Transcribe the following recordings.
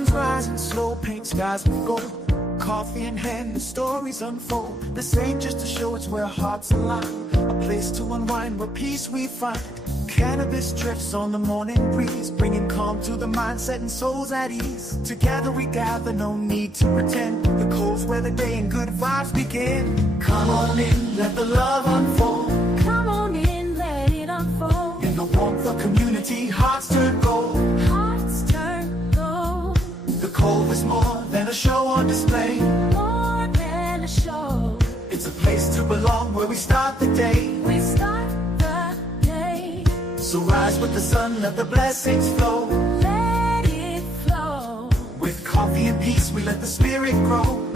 sun's rising slow, paint skies with gold. Coffee in hand, the stories unfold. This ain't just a show, it's where hearts align. A place to unwind, where peace we find. Cannabis drifts on the morning breeze, bringing calm to the mind, setting souls at ease. Together we gather, no need to pretend. The Cove's where the day and good vibes begin. Come on in, let the love unfold. Come on in, let it unfold. In the warmth of community, hearts turn gold. Hearts turn gold. The Cove is more than a show on display. More than a show. It's a place to belong, where we start the day. We start the day. So rise with the sun, let the blessings flow. Let it flow. With coffee and peace, we let the spirit grow.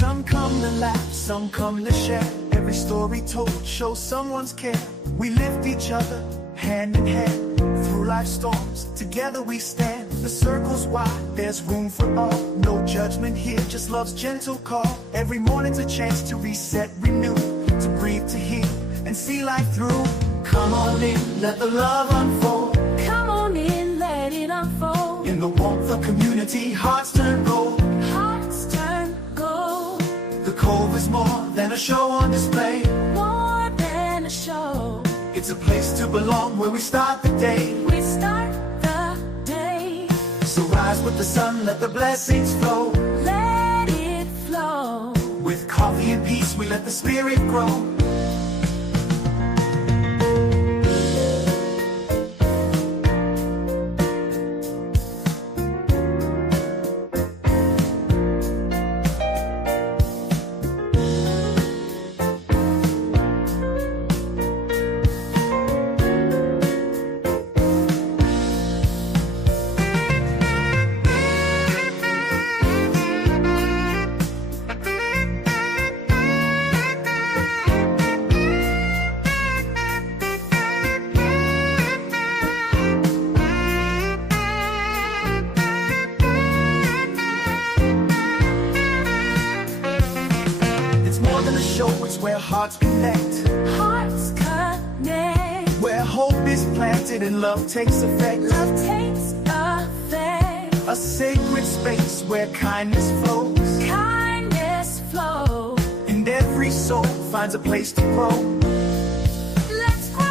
Some come to laugh, some come to share. Every story told shows someone's care. We lift each other, hand in hand. Through life's storms, together we stand. The circle's wide, there's room for all. No judgment here, just love's gentle call. Every morning's a chance to reset, renew, to breathe, to heal, and see life through. Come on in, let the love unfold. Come on in, let it unfold. In the warmth of community, hearts turn gold. Hearts turn gold. The Cove is more than a show on display. More than a show. It's a place to belong, where we start the day. We start the day. So rise with the sun, let the blessings flow. Let it flow. With coffee and peace, we let the spirit grow. It's where hearts connect. Hearts connect. Where hope is planted and love takes effect. Love takes effect. A sacred space where kindness flows. Kindness flows. And every soul finds a place to grow. Let's grow.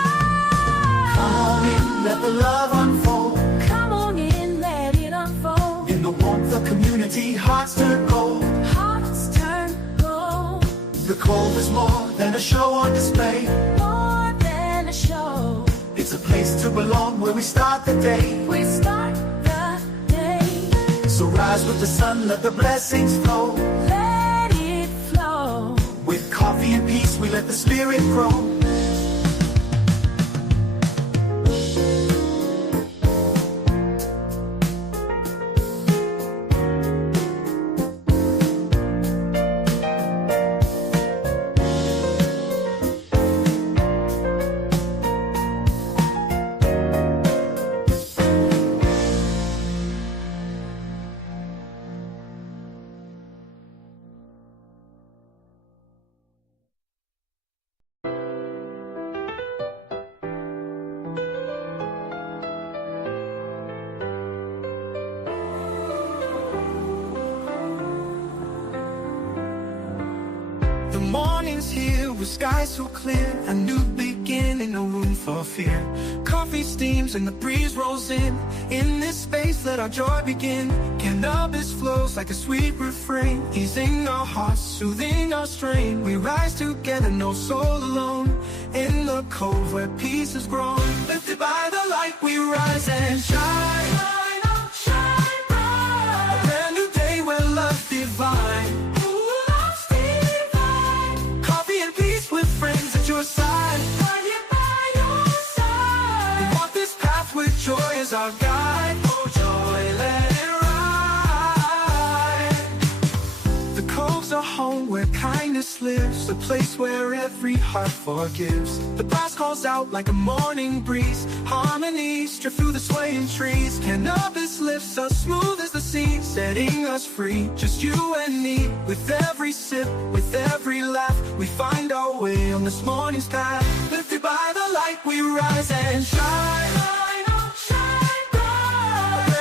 Come on in, let the love unfold. Come on in, let it unfold. In the warmth of community, hearts turn gold. Hearts turn gold. The Cove is more than a show on display. More than a show. It's a place to belong, where we start the day. We start the day. So rise with the sun, let the blessings flow. Let it flow. With coffee and peace, we let the spirit grow. Morning's here with skies so clear. A new beginning, no room for fear. Coffee steams and the breeze rolls in. In this space, let our joy begin. Cannabis flows like a sweet refrain, easing our hearts, soothing our strain. We rise together, no soul alone. In the Cove where peace has grown. Lifted by the light, we rise and shine. Shine on, shine bright. A brand new day where love's divine. Friends at your side, right here by your side. We walk this path with joy as our guide. Oh joy, let it ride. The Cove's a home where kindness lives, a place where every heart forgives. The past calls out like a morning breeze. Harmonies drift through the swaying trees. Cannabis lifts us smooth as the sea, setting us free, just you and me. With every sip, with every laugh, we find our way on this morning's path. Lifted by the light, we rise and shine. Shine on, shine bright.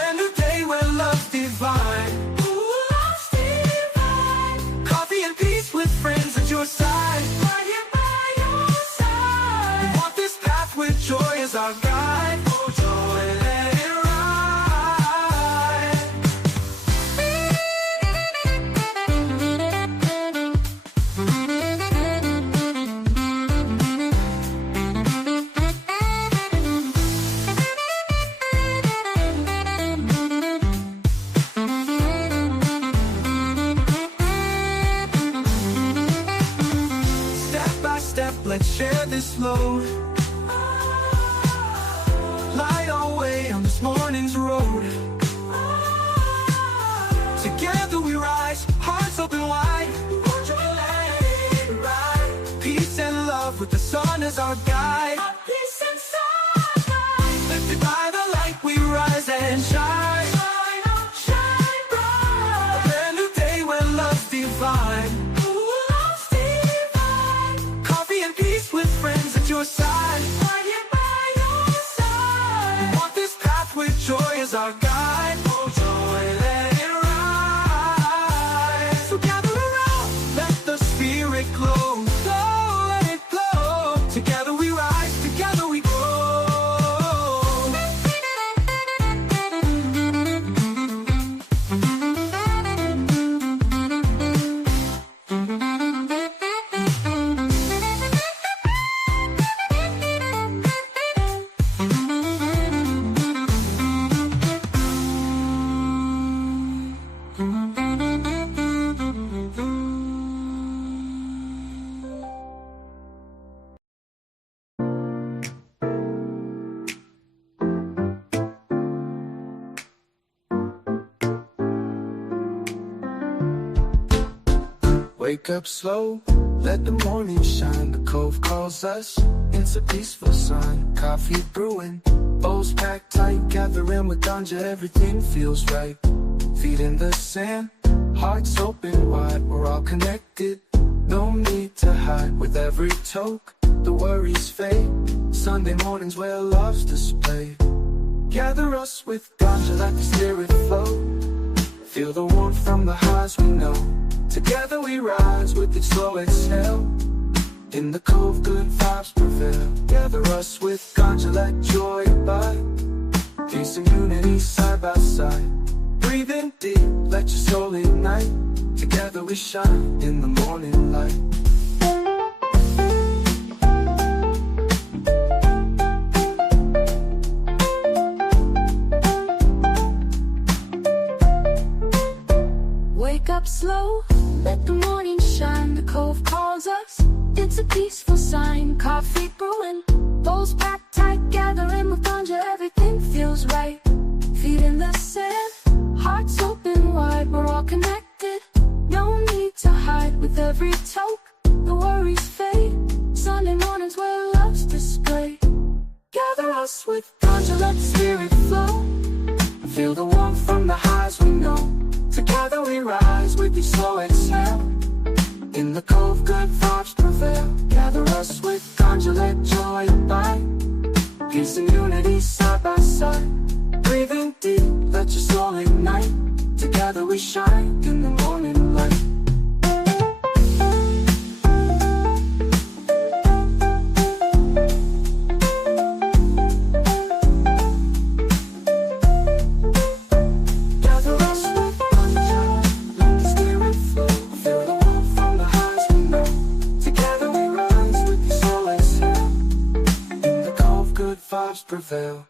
let's share this load. Light our way on this morning's road. Together we rise, hearts open wide. Peace and love with the sun as our guide. Peace and sunlight. Lifted by the light we rise and shine. Shine on, shine bright. A brand new day where love's divine. Love's divine. Coffee and peace with friends at your side. Right here by your side. Walk this path with joy as our guide. Oh joy, let it rise. So gather around, let the spirit glow. Glow, let it glow. Together we rise, together we grow. Wake up slow, let the morning shine. The Cove calls us, it's a peaceful sign. Coffee brewing, bowls packed tight. Gathering with ganja, everything feels right. Feet in the sand, hearts open wide. We're all connected, no need to hide. With every toke, the worries fade. Sunday mornings where love's displayed. Gather us with ganja, let the spirit flow. Feel the warmth from the highs we know. Together we rise with each slow exhale. In the Cove, good vibes prevail. Gather us with ganja, let joy abide. Peace and unity side by side. Breathe in deep, let your soul ignite. Together we shine in the morning light. Wake up slow, let the morning shine. The Cove calls us, it's a peaceful sign. Coffee brewing, bowls packed tight. Gathering with ganja, everything feels right. Feet in the sand, hearts open wide. We're all connected, no need to hide. With every toke, the worries fade. Sunday mornings where love's displayed. Gather us with ganja, let the spirit flow. Feel the warmth from the highs we know. Together we rise with each slow exhale. In the Cove, good vibes prevail. Gather us with ganja, let joy abide. Peace and unity side by side. Breathe in deep, let your soul ignite. Together we shine in the morning light. Vibes prevail.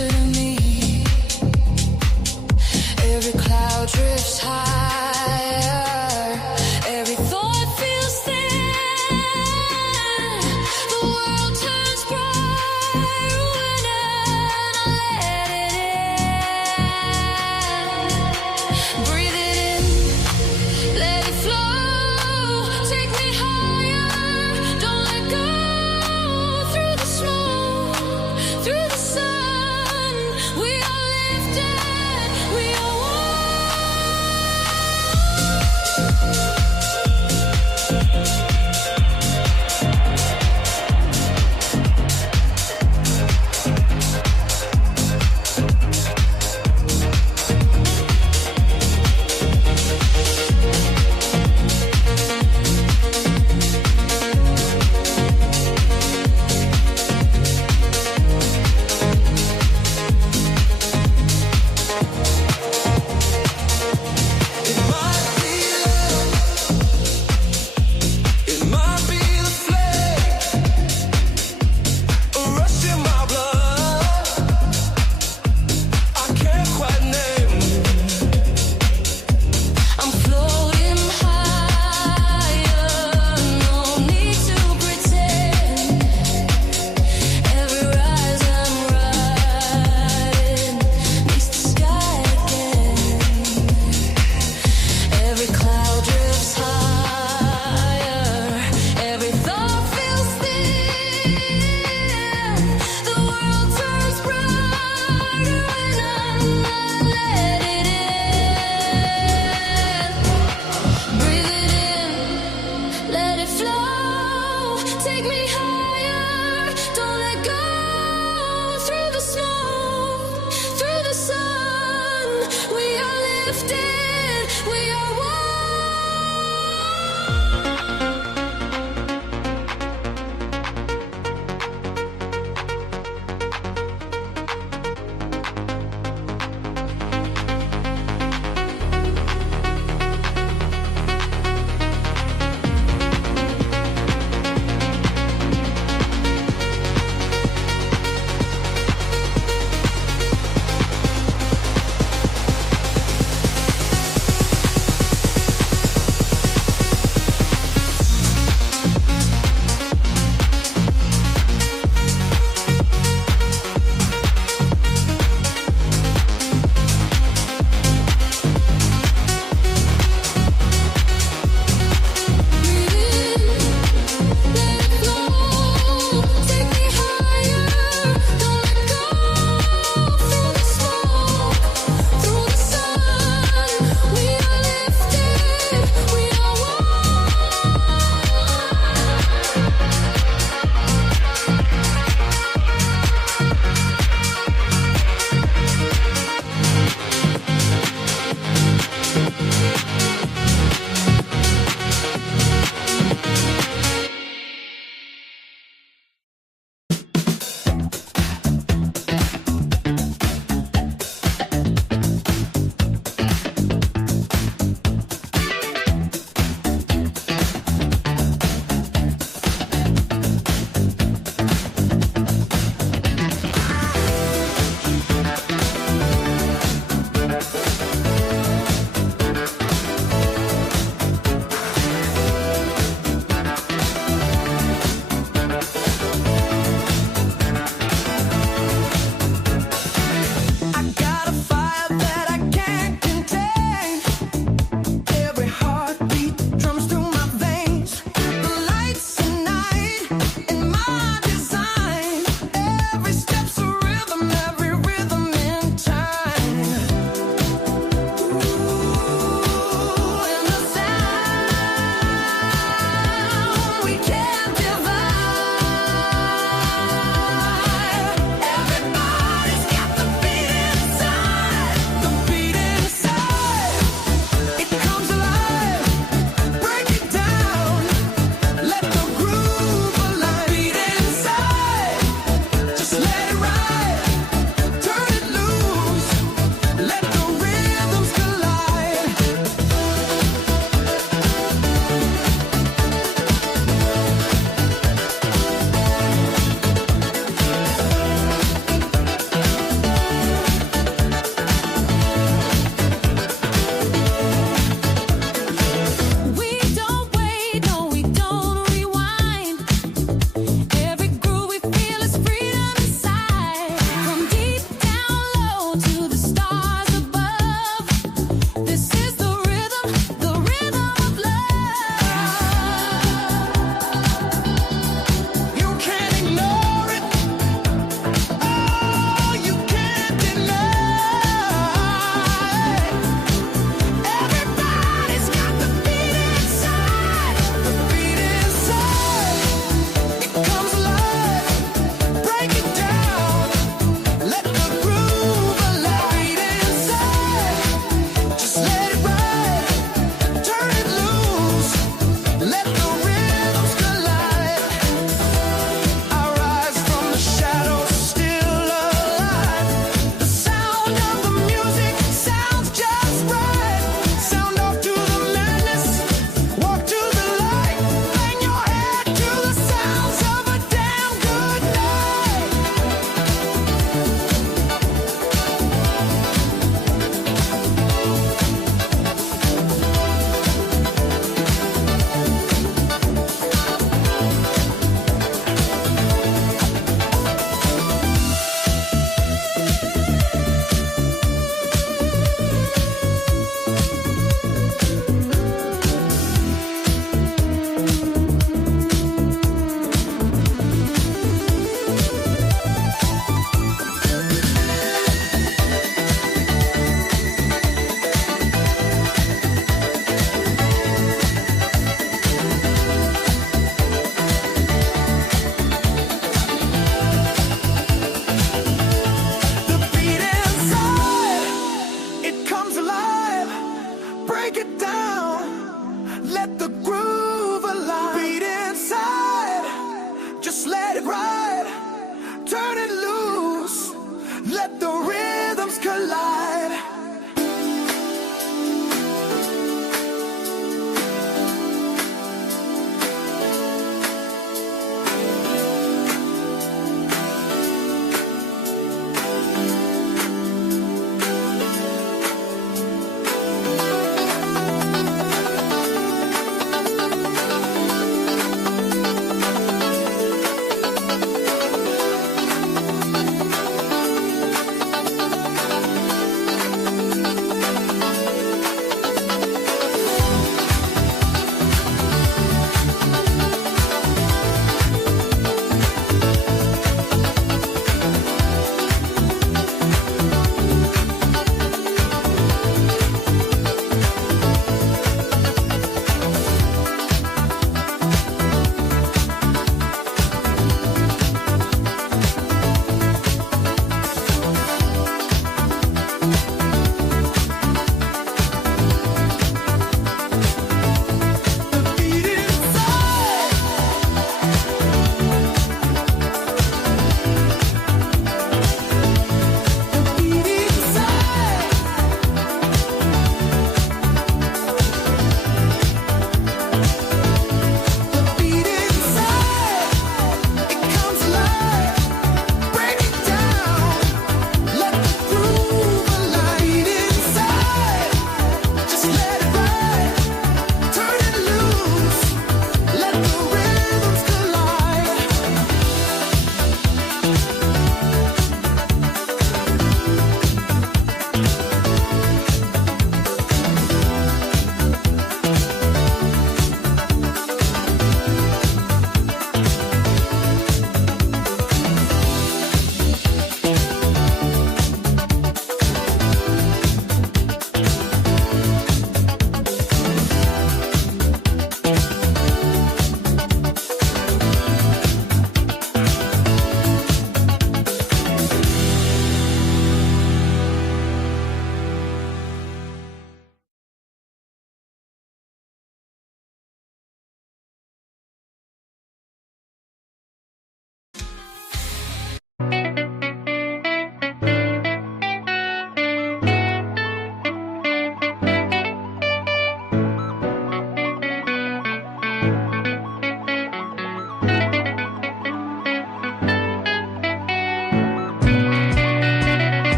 closer to me. Every cloud drifts higher. Every thought feels thin. The world turns bright when I let it in. Breathe it in, let it flow. Take me higher, don't let go. Through the smoke, through the sun, we are lifted, we are one.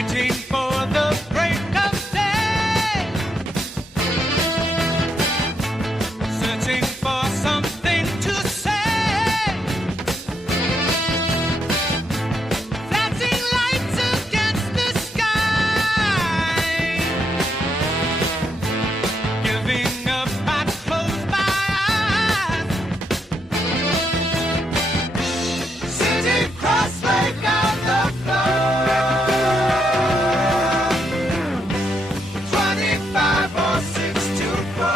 waiting for the break of day, searching for something to say, flashing lights against the sky, giving up, I close my eyes, sitting cross-legged on the floor. 25 or 6 to 4.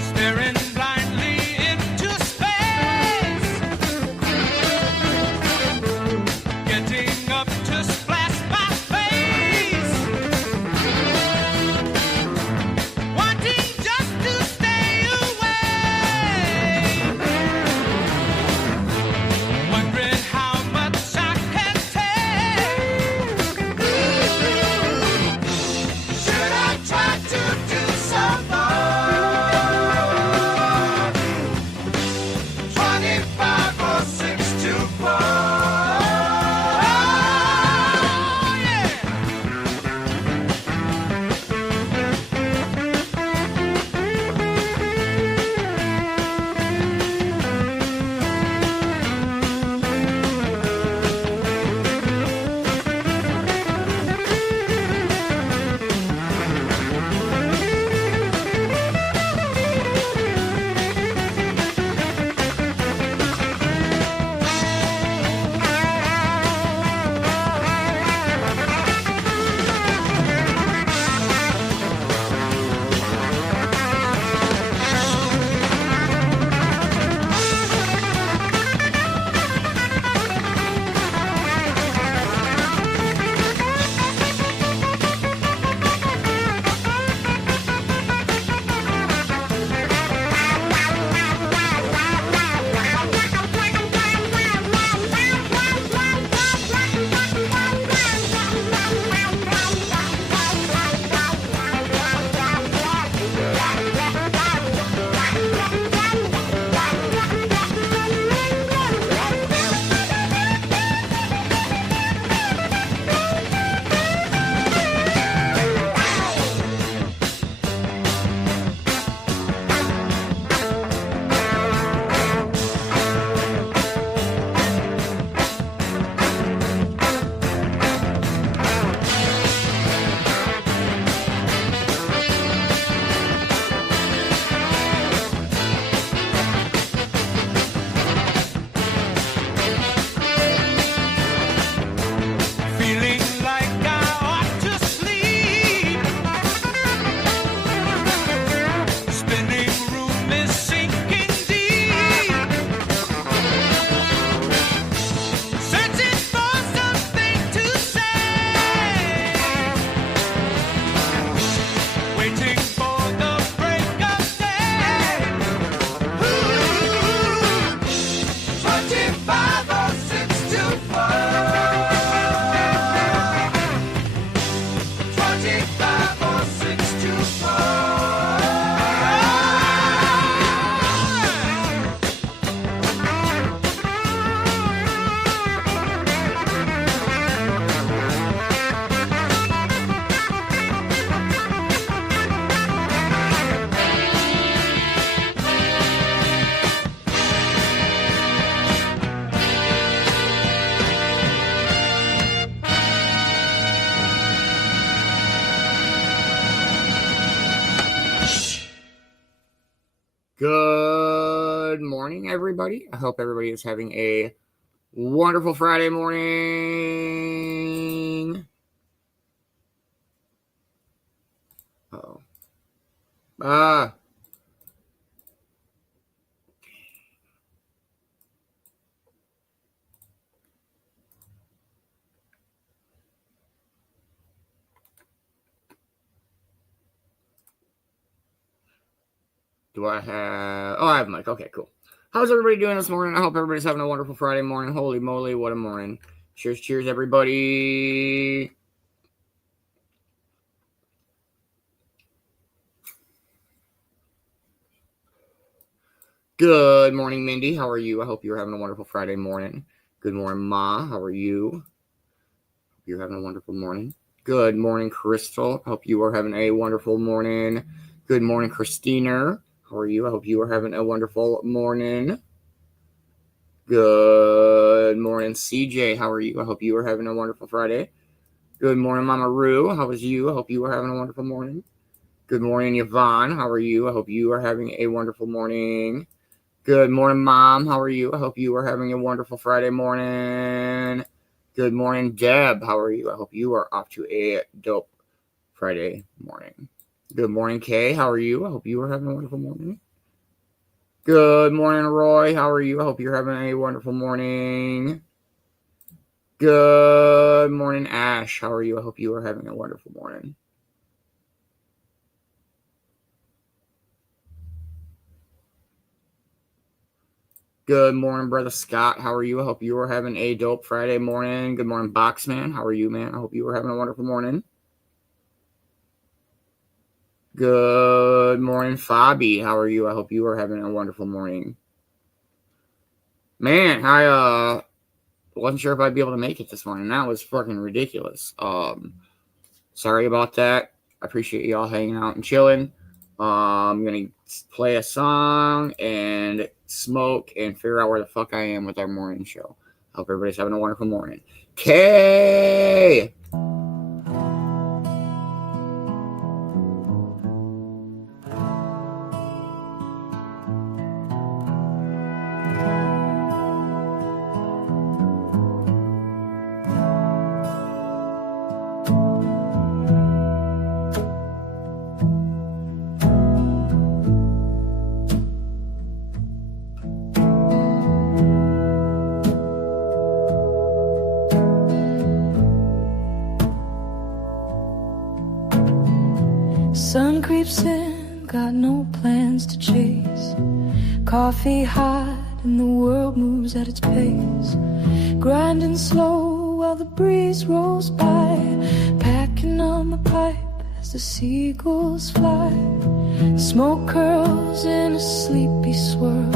Staring blindly into space, getting up to splash my face, wanting just to stay away, wondering how much I can take. Should I try to do some more? 25 or 6 to 4. Feeling like I ought to sleep. Spinning room is sinking deep. Searching for something to say. Waiting for the break of day. 25 or 6 to 4. 25 or 6 to 4. Good morning, everybody. I hope everybody is having a wonderful Friday morning. Uh-oh. Do I have... Oh, I have Mike. Okay, cool. How's everybody doing this morning? I hope everybody's having a wonderful Friday morning. Holy moly, what a morning. Cheers, cheers, everybody. Good morning, Mindy. How are you? I hope you're having a wonderful Friday morning. Good morning, Ma. How are you? Hope you're having a wonderful morning. Good morning, Crystal. Hope you are having a wonderful morning. Good morning, Christina. How are you? I hope you are having a wonderful morning. Good morning, CJ. How are you? I hope you are having a wonderful Friday. Good morning, Mama Roo. How is you? I hope you are having a wonderful morning. Good morning, Yvonne. How are you? I hope you are having a wonderful morning. Good morning, Mom. How are you? I hope you are having a wonderful Friday morning. Good morning, Deb. How are you? I hope you are off to a dope Friday morning. Good morning, Kay. How are you? I hope you are having a wonderful morning. Good morning, Roy. How are you? I hope you're having a wonderful morning. Good morning, Ash. How are you? I hope you are having a wonderful morning. Good morning, Brother Scott. How are you? I hope you are having a dope Friday morning. Good morning, Boxman. How are you, man? I hope you are having a wonderful morning. Good morning, Fabi. How are you? I hope you are having a wonderful morning. Man, I wasn't sure if I'd be able to make it this morning. That was fucking ridiculous. Sorry about that. I appreciate y'all hanging out and chilling. I'm gonna play a song and smoke and figure out where the fuck I am with our morning show. Hope everybody's having a wonderful morning. Kay! Sun creeps in, got no plans to chase. Coffee hot and the world moves at its pace. Grinding slow while the breeze rolls by. Packing on my pipe as the seagulls fly. Smoke curls in a sleepy swirl.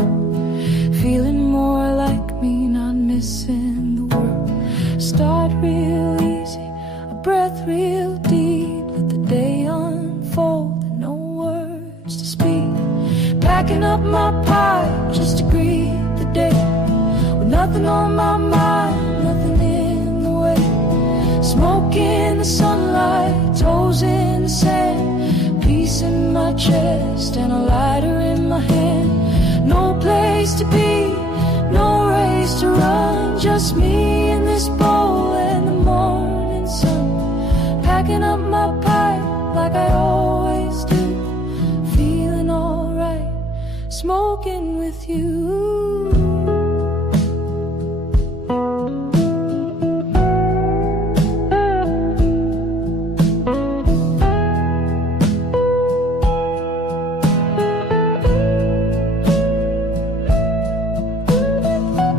Feeling more like me, not missing the world. Start real easy, a breath real deep. Let the day unfold and no words to speak. Packing up my pipe just to greet the day. With nothing on my mind, nothing in the way. Smoke in the sunlight, toes in the sand. Peace in my chest and a lighter in my hand. No place to be, no race to run. Just me in this bowl and the morning sun. Packing up my pipe like I always do. Feeling alright, smoking with you.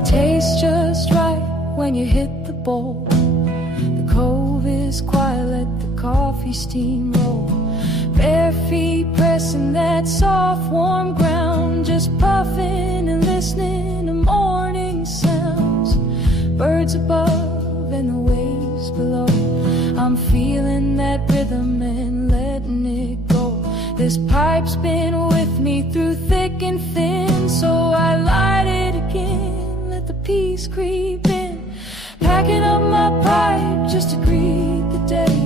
Tastes just right when you hit the bowl. The cove is quiet, let the coffee steam roll. Bare feet pressing that soft warm ground. Just puffing and listening to morning sounds. Birds above and the waves below. I'm feeling that rhythm and letting it go. This pipe's been with me through thick and thin, so I light it again, let the peace creep in. Packing up my pipe just to greet the day.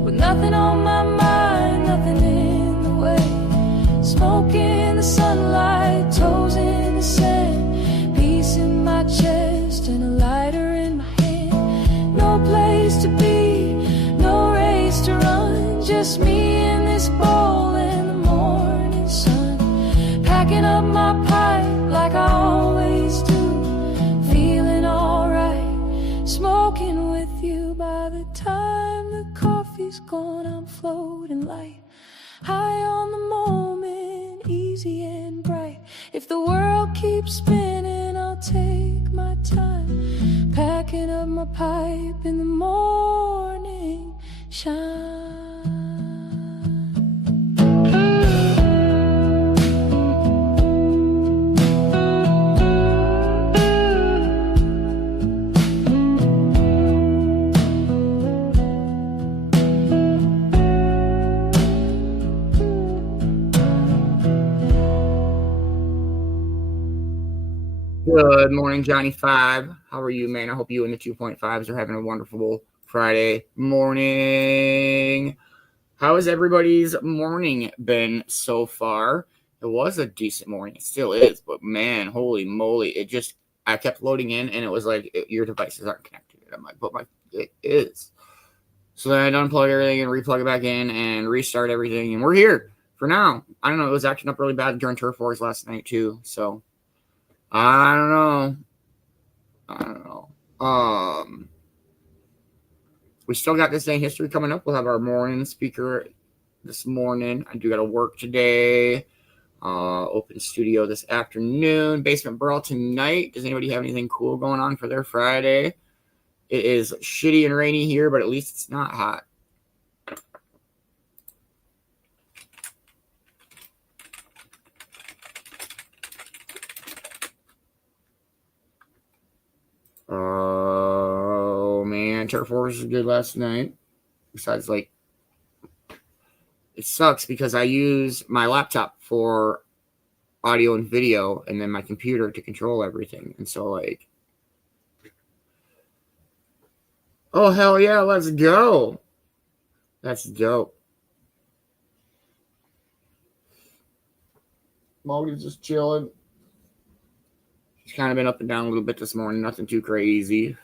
With nothing on my mind, nothing in the way. Smoke in the sunlight, toes in the sand. Peace in my chest and a lighter in my hand. No place to be, no race to run. Just me in this bowl and the morning sun. Packing up my pipe like I always do. Feeling alright, smoking with you. By the time the coffee's gone, I'm floating light. High on the moment, easy and bright. If the world keeps spinning, I'll take my time. Pack packing up my pipe in the morning shine. Good morning, Johnny 5. How are you, man? I hope you and the 2.5s are having a wonderful Friday morning. How has everybody's morning been so far? It was a decent morning. It still is, but man, holy moly. I kept loading in and it was like, your devices aren't connected. I'm like, but it is. So then I unplug everything and replug it back in and restart everything. And we're here for now. I don't know. It was acting up really bad during turf wars last night too. So I don't know. We still got this day in history coming up. We'll have our morning speaker this morning. I do got to work today. Open studio this afternoon. Basement Brawl tonight. Does anybody have anything cool going on for their Friday? It is shitty and rainy here, but at least it's not hot. Oh, man. Turf Wars was good last night. Besides, like, it sucks because I use my laptop for audio and video and then my computer to control everything. And so, like, oh, hell yeah, let's go. That's dope. Morgan's just chilling. She's kind of been up and down a little bit this morning. Nothing too crazy.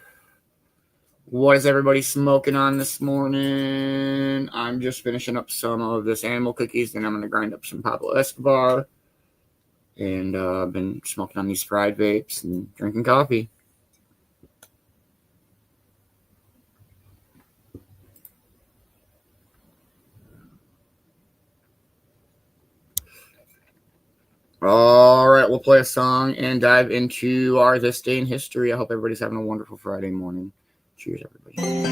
What is everybody smoking on this morning? I'm just finishing up some of this animal cookies. Then I'm going to grind up some Pablo Escobar. And I've been smoking on these fried vapes and drinking coffee. All right, we'll play a song and dive into our This Day in History. I hope everybody's having a wonderful Friday morning. Cheers, everybody.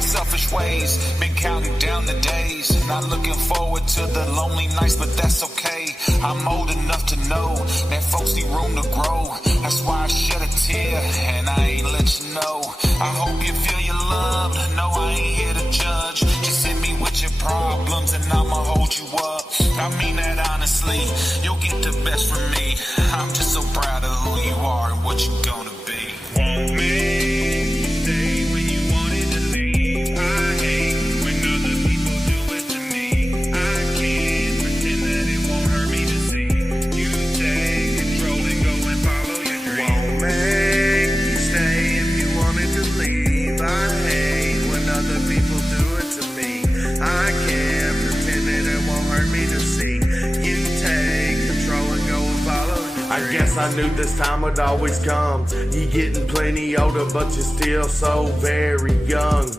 Selfish ways, been counting down the days, not looking forward to the lonely nights, but that's okay. I'm old enough to know that folks need room to grow. That's why I shed a tear and I ain't let you know. I hope you feel your love. No, I ain't here to judge. Just hit me with your problems and I'ma hold you up. I mean that honestly, you'll get the best from me. I'm just so proud of who you are and what you're gonna be. Won't make you stay when you wanted to leave. I guess I knew this time would always come. You getting plenty older, but you're still so very young.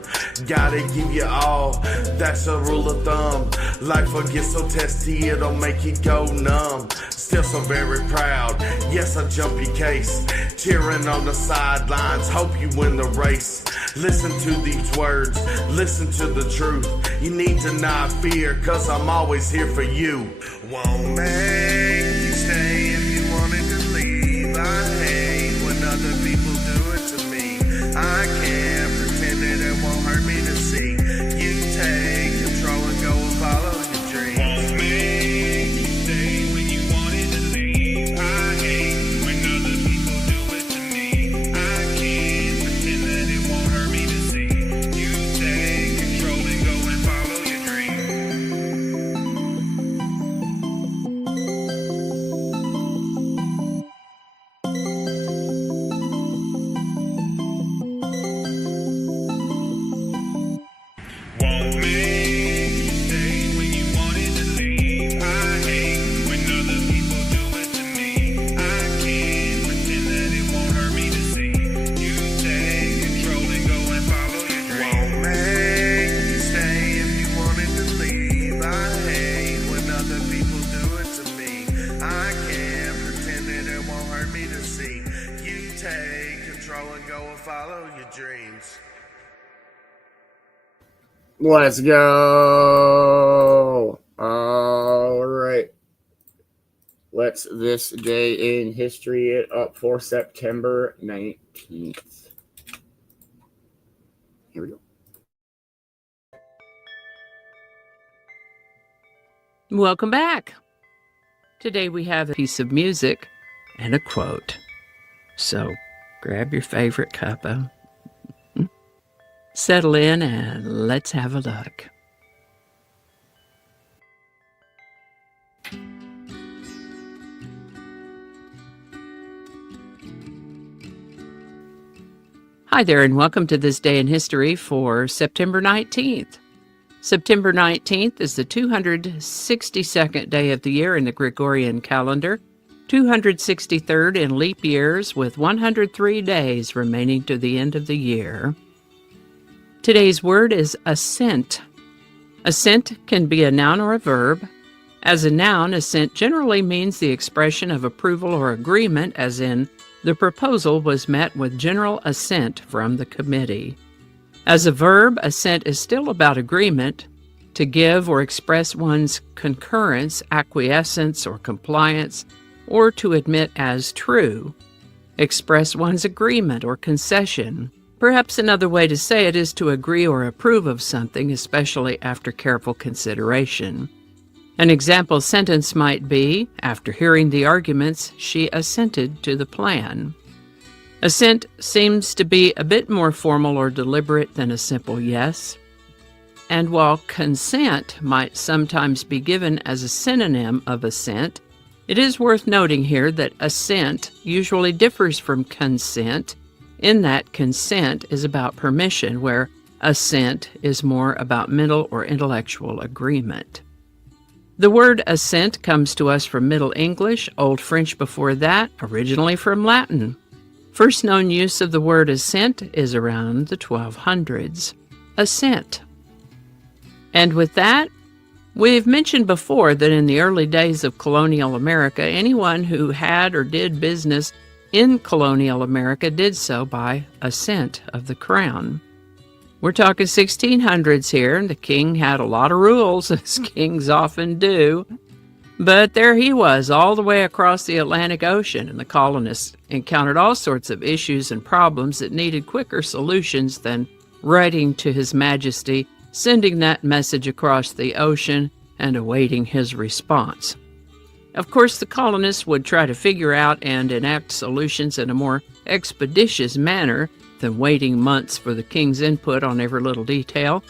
Gotta give you all, that's a rule of thumb. Life will get so testy, it'll make you go numb. Still so very proud, yes I jump your case. Cheering on the sidelines, hope you win the race. Listen to these words, listen to the truth. You need to not fear, cause I'm always here for you. Won't make you stay if you wanted to leave. I hate when other people do it to me. I can't pretend that it won't hurt me to see you take control and go and follow your dreams. Won't make you stay when you wanted to leave. I hate when other people do it to me. I can't pretend that it won't hurt me to see you take control and go and follow your dreams. darling, go and follow your dreams. Let's go. All right. Let's this day in history it up for September 19th. Here we go. Welcome back. Today we have a piece of music and a quote. So grab your favorite cuppa, settle in, and let's have a look. Hi there, and welcome to this day in history for September 19th. September 19th is the 262nd day of the year in the Gregorian calendar, 263rd in leap years, with 103 days remaining to the end of the year. Today's word is assent. Assent can be a noun or a verb. As a noun, assent generally means the expression of approval or agreement, as in, the proposal was met with general assent from the committee. As a verb, assent is still about agreement, to give or express one's concurrence, acquiescence, or compliance, or to admit as true. Express one's agreement or concession. Perhaps another way to say it is to agree or approve of something, especially after careful consideration. An example sentence might be, after hearing the arguments, she assented to the plan. Assent seems to be a bit more formal or deliberate than a simple yes. And while consent might sometimes be given as a synonym of assent, it is worth noting here that assent usually differs from consent in that consent is about permission, where assent is more about mental or intellectual agreement. The word assent comes to us from Middle English, Old French before that, originally from Latin. First known use of the word assent is around the 1200s. Assent. And with that, we've mentioned before that in the early days of colonial America, anyone who had or did business in colonial America did so by assent of the crown. We're talking 1600s here, and the king had a lot of rules, as kings often do. But there he was, all the way across the Atlantic Ocean, and the colonists encountered all sorts of issues and problems that needed quicker solutions than writing to His Majesty, sending that message across the ocean, and awaiting his response. Of course, the colonists would try to figure out and enact solutions in a more expeditious manner than waiting months for the king's input on every little detail.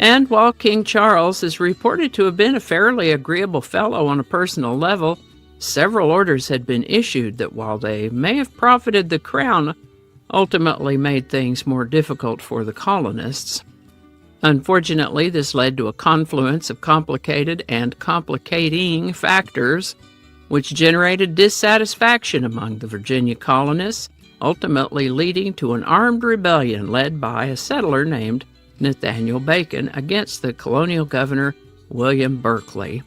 And while King Charles is reported to have been a fairly agreeable fellow on a personal level, several orders had been issued that, while they may have profited the crown, ultimately made things more difficult for the colonists. Unfortunately, this led to a confluence of complicated and complicating factors, which generated dissatisfaction among the Virginia colonists, ultimately leading to an armed rebellion led by a settler named Nathaniel Bacon against the colonial governor William Berkeley.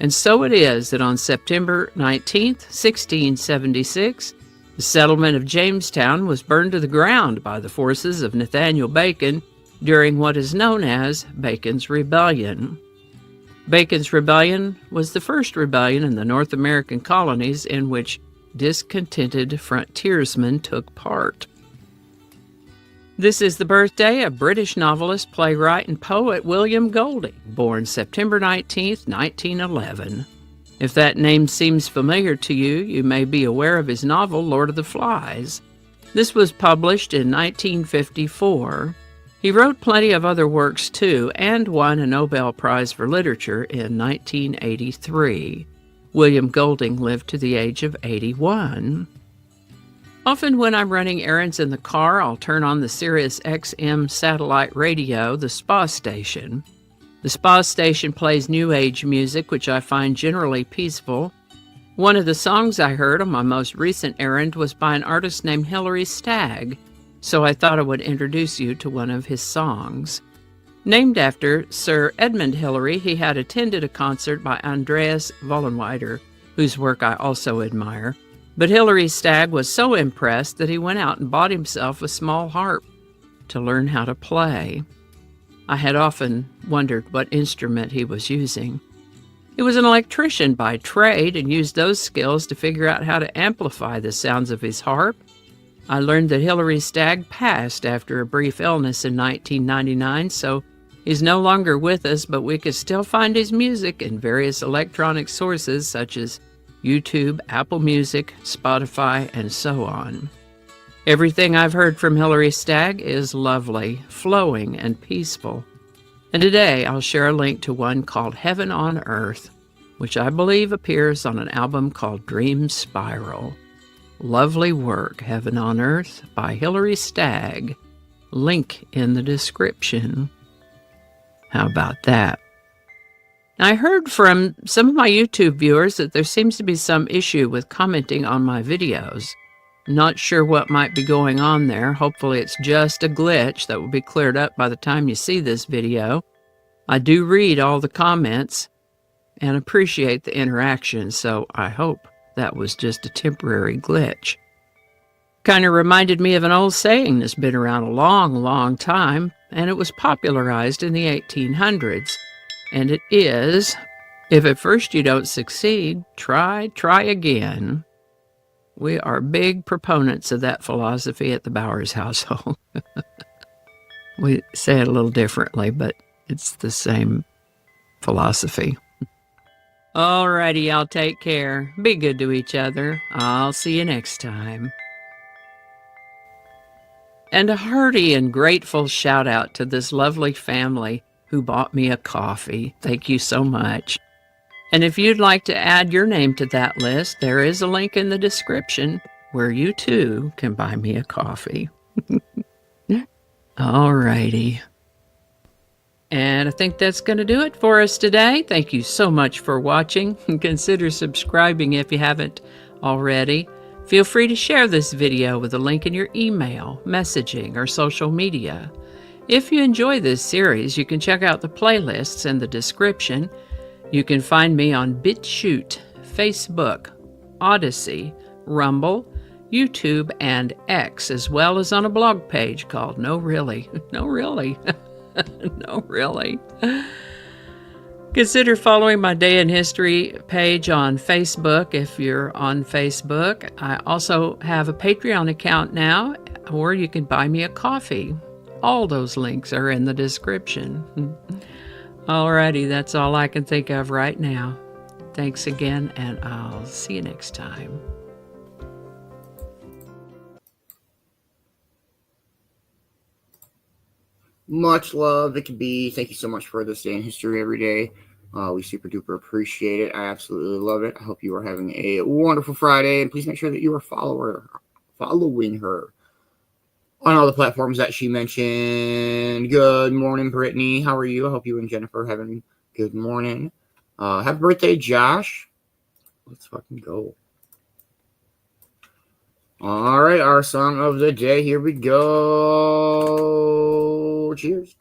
And so it is that on September 19th, 1676, the settlement of Jamestown was burned to the ground by the forces of Nathaniel Bacon during what is known as Bacon's Rebellion. Bacon's Rebellion was the first rebellion in the North American colonies in which discontented frontiersmen took part. This is the birthday of British novelist, playwright, and poet William Golding, born September 19th, 1911. If that name seems familiar to you, you may be aware of his novel, Lord of the Flies. This was published in 1954. He wrote plenty of other works too, and won a Nobel Prize for Literature in 1983. William Golding lived to the age of 81. Often when I'm running errands in the car, I'll turn on the Sirius XM satellite radio, the SPA station. The SPA station plays New Age music, which I find generally peaceful. One of the songs I heard on my most recent errand was by an artist named Hilary Stagg, so I thought I would introduce you to one of his songs. Named after Sir Edmund Hillary, he had attended a concert by Andreas Vollenweider, whose work I also admire. But Hilary Stagg was so impressed that he went out and bought himself a small harp to learn how to play. I had often wondered what instrument he was using. He was an electrician by trade and used those skills to figure out how to amplify the sounds of his harp. I learned that Hilary Stagg passed after a brief illness in 1999, so he's no longer with us, but we can still find his music in various electronic sources such as YouTube, Apple Music, Spotify, and so on. Everything I've heard from Hilary Stagg is lovely, flowing, and peaceful. And today I'll share a link to one called Heaven on Earth, which I believe appears on an album called Dream Spiral. Lovely work, Heaven on Earth by Hilary Stagg. Link in the description. How about that? I heard from some of my YouTube viewers that there seems to be some issue with commenting on my videos. Not sure what might be going on there. Hopefully it's just a glitch that will be cleared up by the time you see this video. I do read all the comments and appreciate the interaction, so I hope that was just a temporary glitch. Kind of reminded me of an old saying that's been around a long, long time, and it was popularized in the 1800s. And it is, if at first you don't succeed, try again. We are big proponents of that philosophy at the Bowers household. We say it a little differently, but it's the same philosophy. Alrighty, y'all take care. Be good to each other. I'll see you next time. And a hearty and grateful shout out to this lovely family who bought me a coffee. Thank you so much. And if you'd like to add your name to that list, there is a link in the description where you too can buy me a coffee. Alrighty. And I think that's going to do it for us today. Thank you so much for watching. Consider subscribing if you haven't already. Feel free to share this video with a link in your email, messaging, or social media. If you enjoy this series, you can check out the playlists in the description. You can find me on BitChute, Facebook, Odyssey, Rumble, YouTube, and X, as well as on a blog page called No Really. No Really. No Really. Consider following my Day in History page on Facebook if you're on Facebook. I also have a Patreon account now, or you can buy me a coffee. All those links are in the description. Alrighty, that's all I can think of right now. Thanks again, and I'll see you next time. Much love, Vicki B. Thank you so much for this day in history every day. We super duper appreciate it. I absolutely love it. I hope you are having a wonderful Friday, and please make sure that you are following her on all the platforms that she mentioned. Good morning, Brittany. How are you? I hope you and Jennifer are having a good morning. Happy birthday, Josh. Let's fucking go. All right, our song of the day. Here we go. Cheers.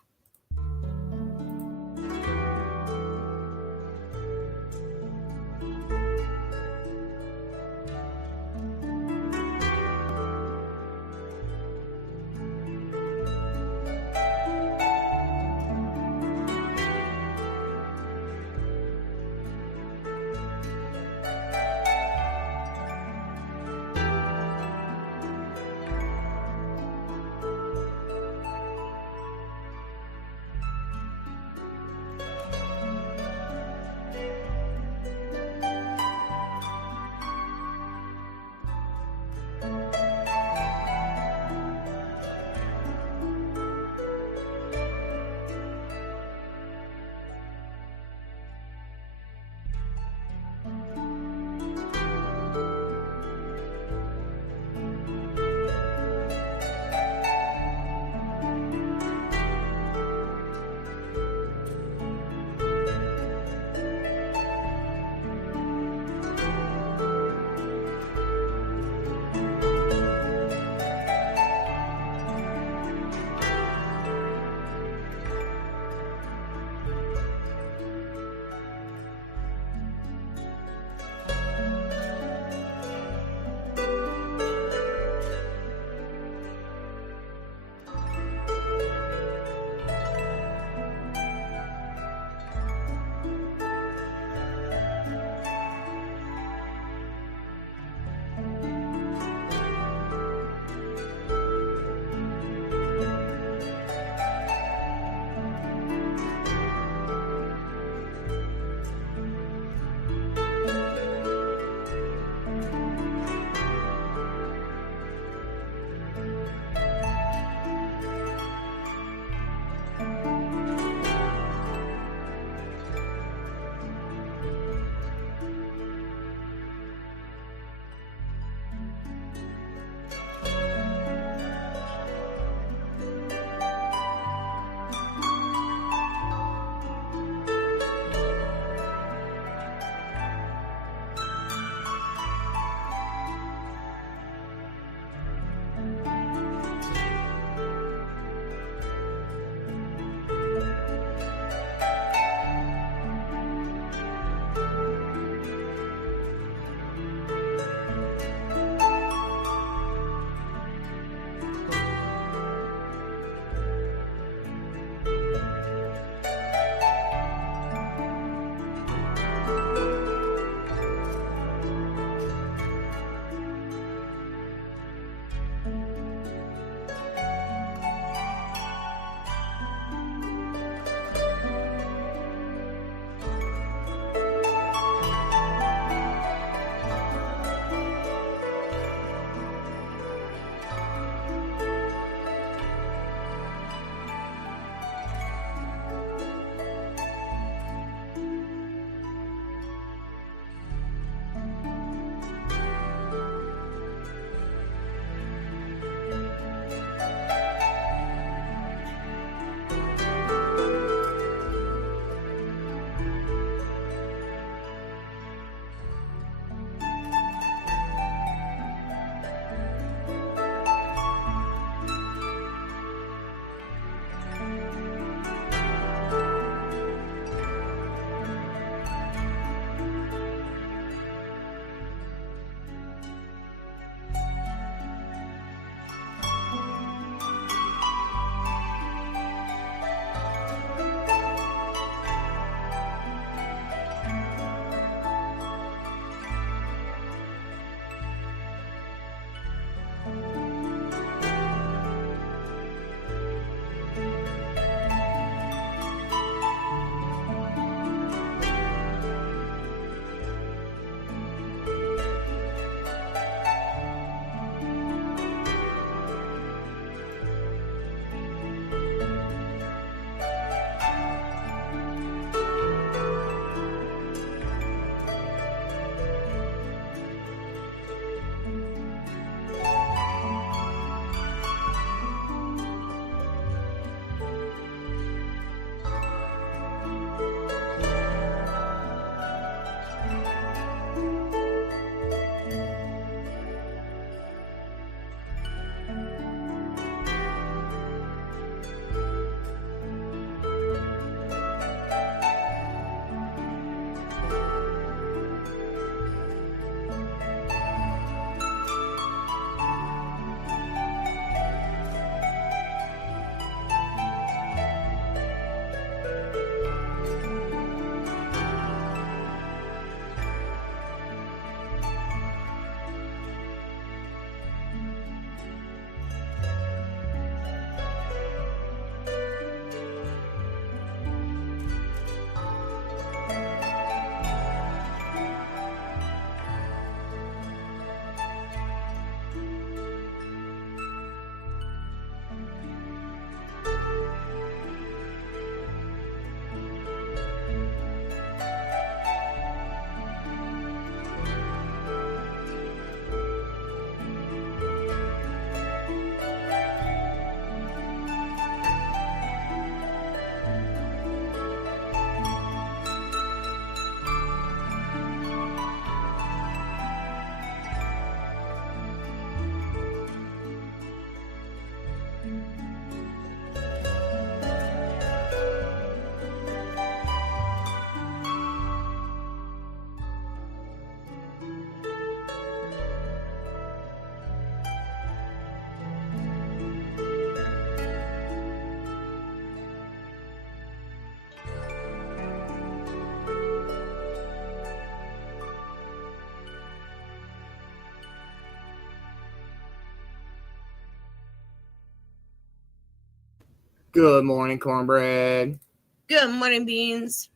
Good morning, Cornbread. Good morning, Beanz.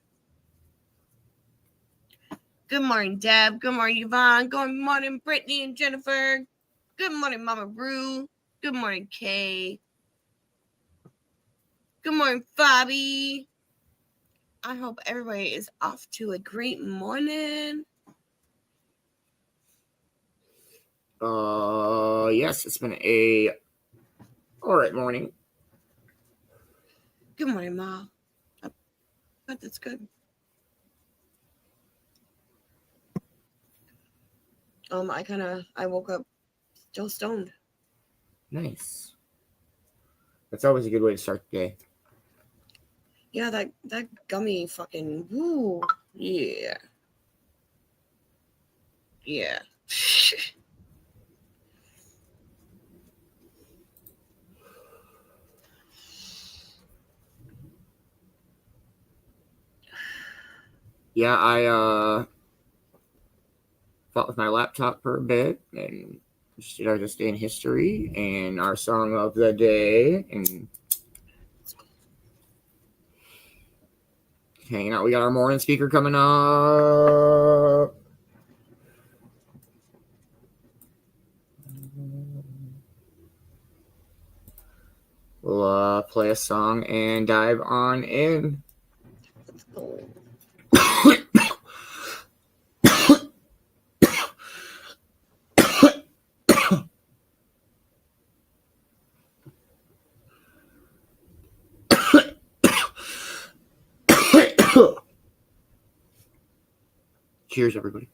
Good morning, Deb. Good morning, Yvonne. Good morning, Brittany and Jennifer. Good morning, Mama Rue. Good morning, Kay. Good morning, Bobby. I hope everybody is off to a great morning. Yes, it's been a all right morning. Good morning, Ma. But that's good. I woke up still stoned. Nice. That's always a good way to start the day. Yeah, that gummy fucking woo. Yeah. Yeah. Yeah, I fought with my laptop for a bit and just did our This Day in History and our song of the day and hanging out. We got our morning speaker coming up. We'll play a song and dive on in. Cheers, everybody.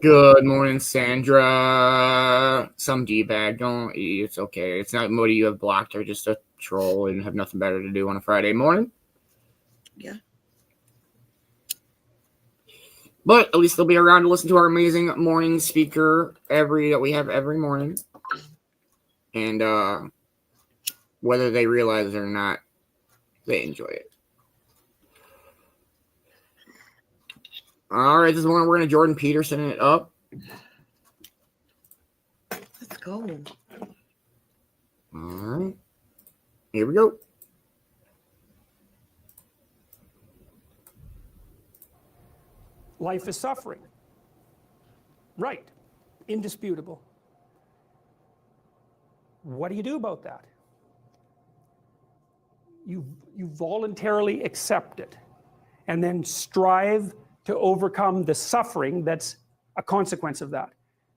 Good morning, Sandra. Some D-bag. Don't. It's okay. It's not Moody you have blocked or just a troll and have nothing better to do on a Friday morning. Yeah. But at least they'll be around to listen to our amazing morning speaker that we have every morning. And whether they realize it or not, they enjoy it. All right, this is one we're going to Jordan Peterson it up. Let's go. All right. Here we go. Life is suffering. Right. Indisputable. What do you do about that? You voluntarily accept it and then strive to overcome the suffering that's a consequence of that.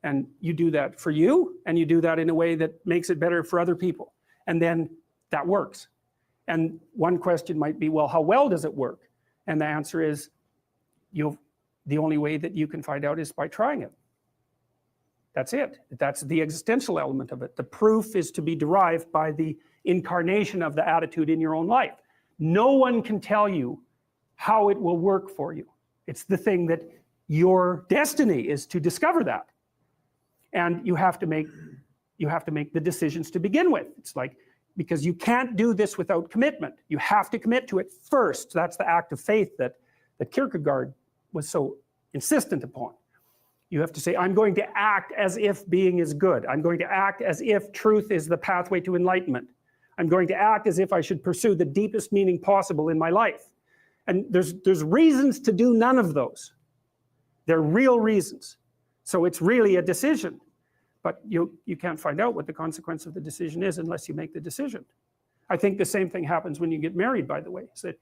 And you do that for you, and you do that in a way that makes it better for other people. And then that works. And one question might be, well, how well does it work? And the answer is, the only way that you can find out is by trying it. That's it. That's the existential element of it. The proof is to be derived by the incarnation of the attitude in your own life. No one can tell you how it will work for you. It's the thing that your destiny is to discover that. And you have to make the decisions to begin with. It's like, because you can't do this without commitment. You have to commit to it first. That's the act of faith that Kierkegaard was so insistent upon. You have to say, I'm going to act as if being is good. I'm going to act as if truth is the pathway to enlightenment. I'm going to act as if I should pursue the deepest meaning possible in my life. And there's reasons to do none of those. They're real reasons. So it's really a decision. But you can't find out what the consequence of the decision is unless you make the decision. I think the same thing happens when you get married, by the way. So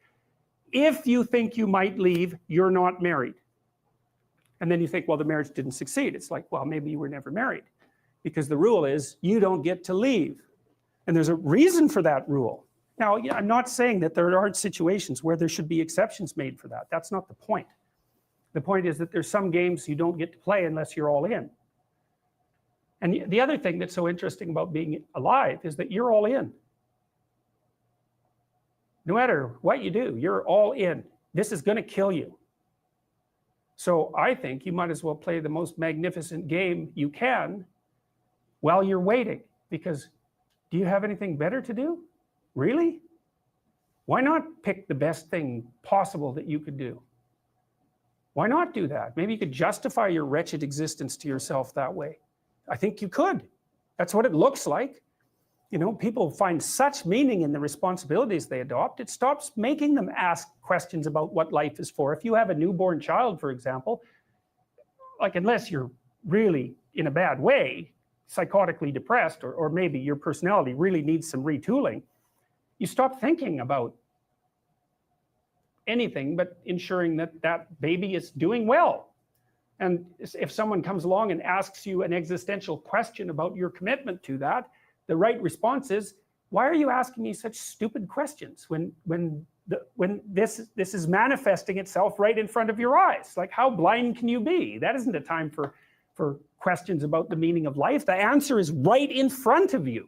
if you think you might leave, you're not married. And then you think, well, the marriage didn't succeed. It's like, well, maybe you were never married. Because the rule is, you don't get to leave. And there's a reason for that rule. Now, I'm not saying that there aren't situations where there should be exceptions made for that. That's not the point. The point is that there's some games you don't get to play unless you're all in. And the other thing that's so interesting about being alive is that you're all in. No matter what you do, you're all in. This is going to kill you. So I think you might as well play the most magnificent game you can while you're waiting. Because do you have anything better to do? Really? Why not pick the best thing possible that you could do? Why not do that? Maybe you could justify your wretched existence to yourself that way. I think you could. That's what it looks like. You know, people find such meaning in the responsibilities they adopt. It stops making them ask questions about what life is for. If you have a newborn child, for example, like unless you're really in a bad way, psychotically depressed, or maybe your personality really needs some retooling, you stop thinking about anything but ensuring that that baby is doing well. And if someone comes along and asks you an existential question about your commitment to that, the right response is, why are you asking me such stupid questions when this is manifesting itself right in front of your eyes? Like, how blind can you be? That isn't a time for questions about the meaning of life. The answer is right in front of you.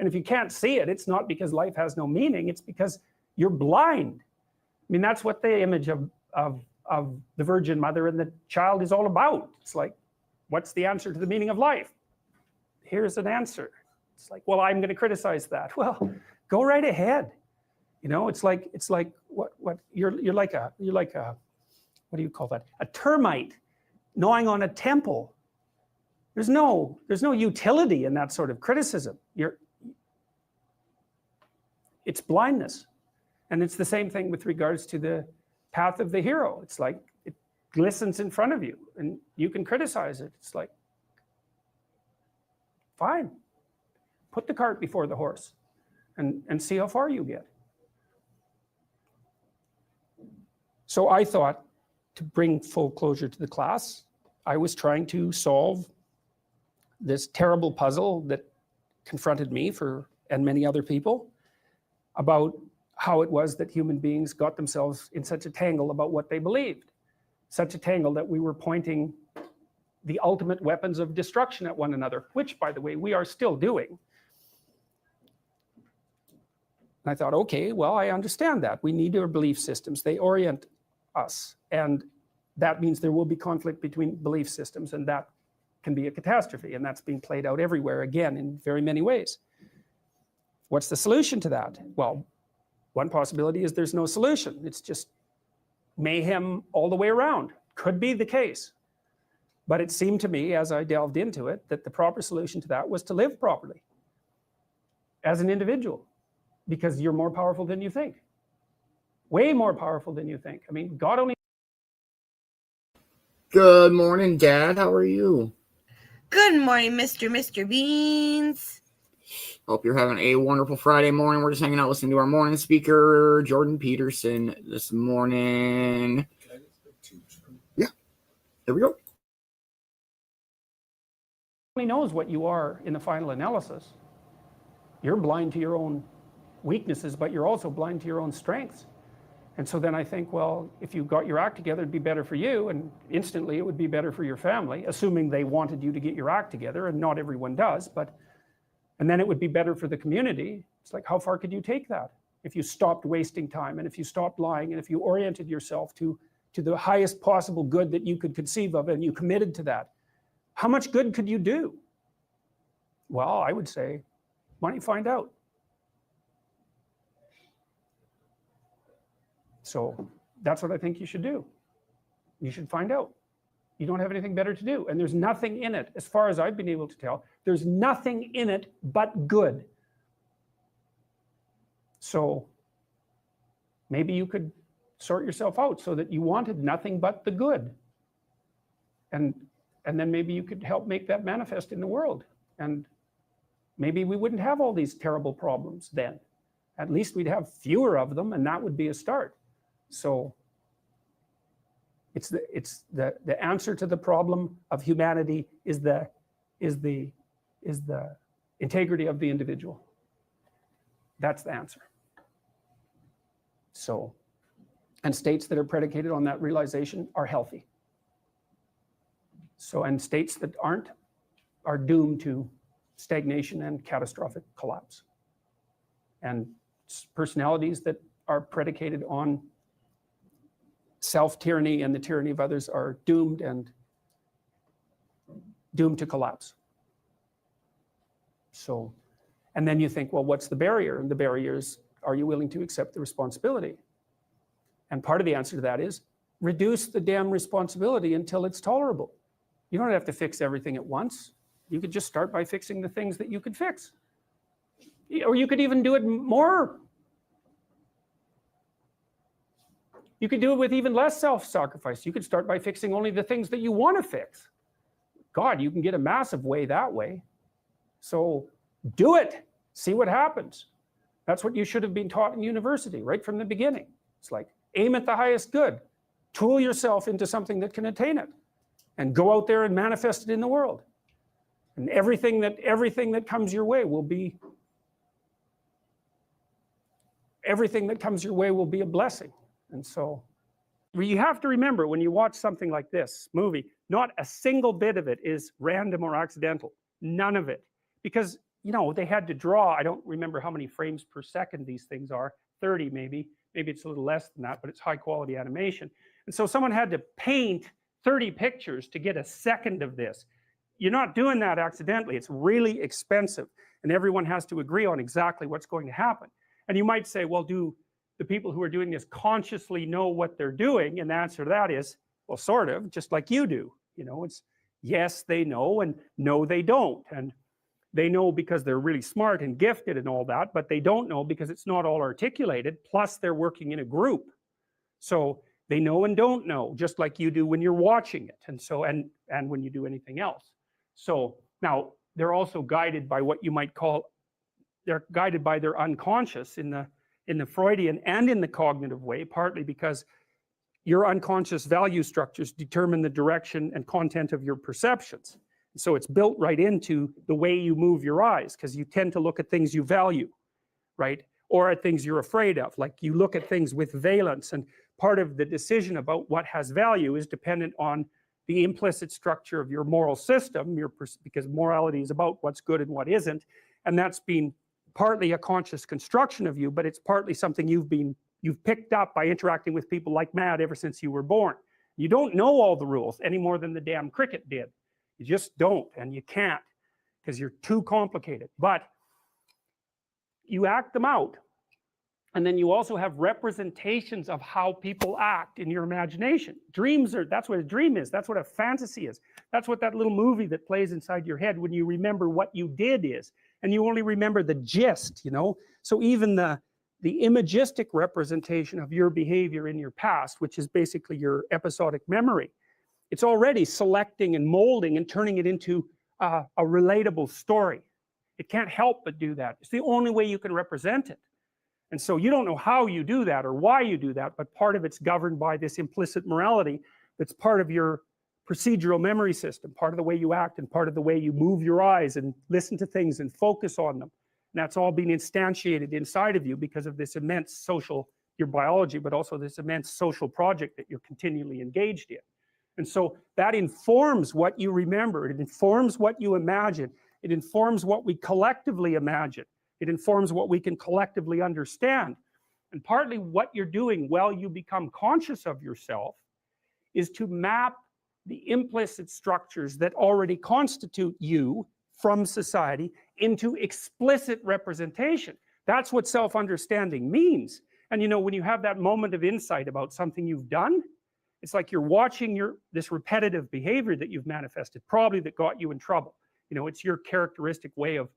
And if you can't see it, it's not because life has no meaning, it's because you're blind. I mean, that's what the image of the Virgin Mother and the child is all about. It's like, what's the answer to the meaning of life? Here's an answer. It's like, well, I'm going to criticize that. Well, go right ahead. You know, it's like what you're like a what do you call that? A termite gnawing on a temple. There's no utility in that sort of criticism. It's blindness. And it's the same thing with regards to the path of the hero. It's like it glistens in front of you and you can criticize it. It's like, fine. Put the cart before the horse and see how far you get. So I thought, to bring full closure to the class, I was trying to solve this terrible puzzle that confronted me and many other people about how it was that human beings got themselves in such a tangle about what they believed. Such a tangle that we were pointing the ultimate weapons of destruction at one another, which, by the way, we are still doing. And I thought, okay, well, I understand that. We need our belief systems. They orient us. And that means there will be conflict between belief systems, and that can be a catastrophe. And that's being played out everywhere, again, in very many ways. What's the solution to that? Well, one possibility is there's no solution. It's just mayhem all the way around. Could be the case. But it seemed to me, as I delved into it, that the proper solution to that was to live properly as an individual, because you're more powerful than you think. Way more powerful than you think. I mean, God only... Good morning, Dad. How are you? Good morning, Mr. Beanz. Hope you're having a wonderful Friday morning. We're just hanging out listening to our morning speaker, Jordan Peterson, this morning. Yeah, there we go. Only knows what you are in the final analysis. You're blind to your own weaknesses, but you're also blind to your own strengths. And so then I think, well, if you got your act together, it'd be better for you, and instantly it would be better for your family, assuming they wanted you to get your act together, and not everyone does, and then it would be better for the community. It's like, how far could you take that? If you stopped wasting time, and if you stopped lying, and if you oriented yourself to the highest possible good that you could conceive of, and you committed to that, how much good could you do? Well, I would say, why don't you find out? So that's what I think you should do. You should find out. You don't have anything better to do. And there's nothing in it, as far as I've been able to tell, there's nothing in it but good. So maybe you could sort yourself out so that you wanted nothing but the good. And then maybe you could help make that manifest in the world. And maybe we wouldn't have all these terrible problems then. At least we'd have fewer of them, and that would be a start. So it's the answer to the problem of humanity is the integrity of the individual. That's the answer. So, and states that are predicated on that realization are healthy. So, and states that aren't are doomed to stagnation and catastrophic collapse. And personalities that are predicated on self-tyranny and the tyranny of others are doomed to collapse. So, and then you think, well, what's the barrier? And the barrier is, are you willing to accept the responsibility? And part of the answer to that is, reduce the damn responsibility until it's tolerable. You don't have to fix everything at once. You could just start by fixing the things that you could fix. Or you could even do it more. You could do it with even less self-sacrifice. You could start by fixing only the things that you want to fix. God, you can get a massive way that way. So do it. See what happens. That's what you should have been taught in university right from the beginning. It's like, aim at the highest good. Tool yourself into something that can attain it. And go out there and manifest it in the world. And everything that comes your way will be a blessing. And so you have to remember, when you watch something like this movie, not a single bit of it is random or accidental. None of it. Because, you know, they had to draw, I don't remember how many frames per second these things are, 30 maybe. Maybe it's a little less than that, but it's high quality animation. And so someone had to paint 30 pictures to get a second of this. You're not doing that accidentally. It's really expensive. And everyone has to agree on exactly what's going to happen. And you might say, well, do the people who are doing this consciously know what they're doing? And the answer to that is, well, sort of, just like you do. You know, it's yes, they know, and no, they don't. And they know because they're really smart and gifted and all that, but they don't know because it's not all articulated, plus they're working in a group. So they know and don't know, just like you do when you're watching it, and so and when you do anything else. So now they're also guided by what you might call, they're guided by their unconscious in the Freudian and in the cognitive way, partly because your unconscious value structures determine the direction and content of your perceptions. So it's built right into the way you move your eyes, because you tend to look at things you value, right? Or at things you're afraid of. Like you look at things with valence, and part of the decision about what has value is dependent on the implicit structure of your moral system, because morality is about what's good and what isn't, and that's been partly a conscious construction of you, but it's partly something you've picked up by interacting with people like mad ever since you were born. You don't know all the rules any more than the damn cricket did. You just don't, and you can't, because you're too complicated. But you act them out, and then you also have representations of how people act in your imagination. Dreams are, that's what a dream is, that's what a fantasy is, that's what that little movie that plays inside your head when you remember what you did is, and you only remember the gist, you know. So even the imagistic representation of your behavior in your past, which is basically your episodic memory, it's already selecting and molding and turning it into a relatable story. It can't help but do that. It's the only way you can represent it. And so you don't know how you do that or why you do that, but part of it's governed by this implicit morality that's part of your procedural memory system, part of the way you act and part of the way you move your eyes and listen to things and focus on them. And that's all being instantiated inside of you because of this immense social, your biology, but also this immense social project that you're continually engaged in. And so that informs what you remember, it informs what you imagine, it informs what we collectively imagine, it informs what we can collectively understand. And partly what you're doing while you become conscious of yourself is to map the implicit structures that already constitute you from society into explicit representation. That's what self-understanding means. And you know, when you have that moment of insight about something you've done, it's like you're watching this repetitive behavior that you've manifested, probably that got you in trouble. You know, it's your characteristic way of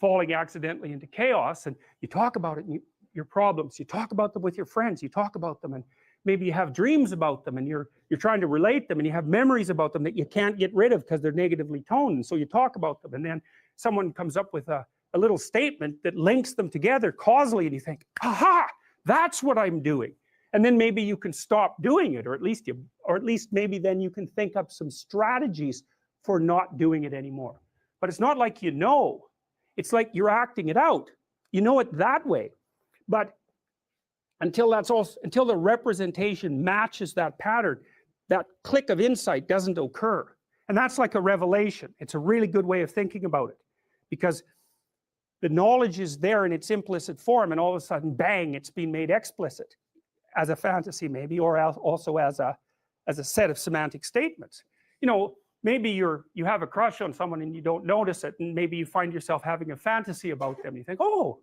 falling accidentally into chaos, and you talk about it, and your problems, you talk about them with your friends, you talk about them, and maybe you have dreams about them, and you're trying to relate them, and you have memories about them that you can't get rid of because they're negatively toned, and so you talk about them, and then someone comes up with a little statement that links them together causally, and you think, aha, that's what I'm doing. And then maybe you can stop doing it, or at least maybe then you can think up some strategies for not doing it anymore. But it's not like you know, it's like you're acting it out. You know it that way, but until the representation matches that pattern, that click of insight doesn't occur. And that's like a revelation. It's a really good way of thinking about it, because the knowledge is there in its implicit form, and all of a sudden, bang, it's been made explicit as a fantasy maybe, or also as a set of semantic statements. You know, maybe you have a crush on someone and you don't notice it, and maybe you find yourself having a fantasy about them. You think, oh,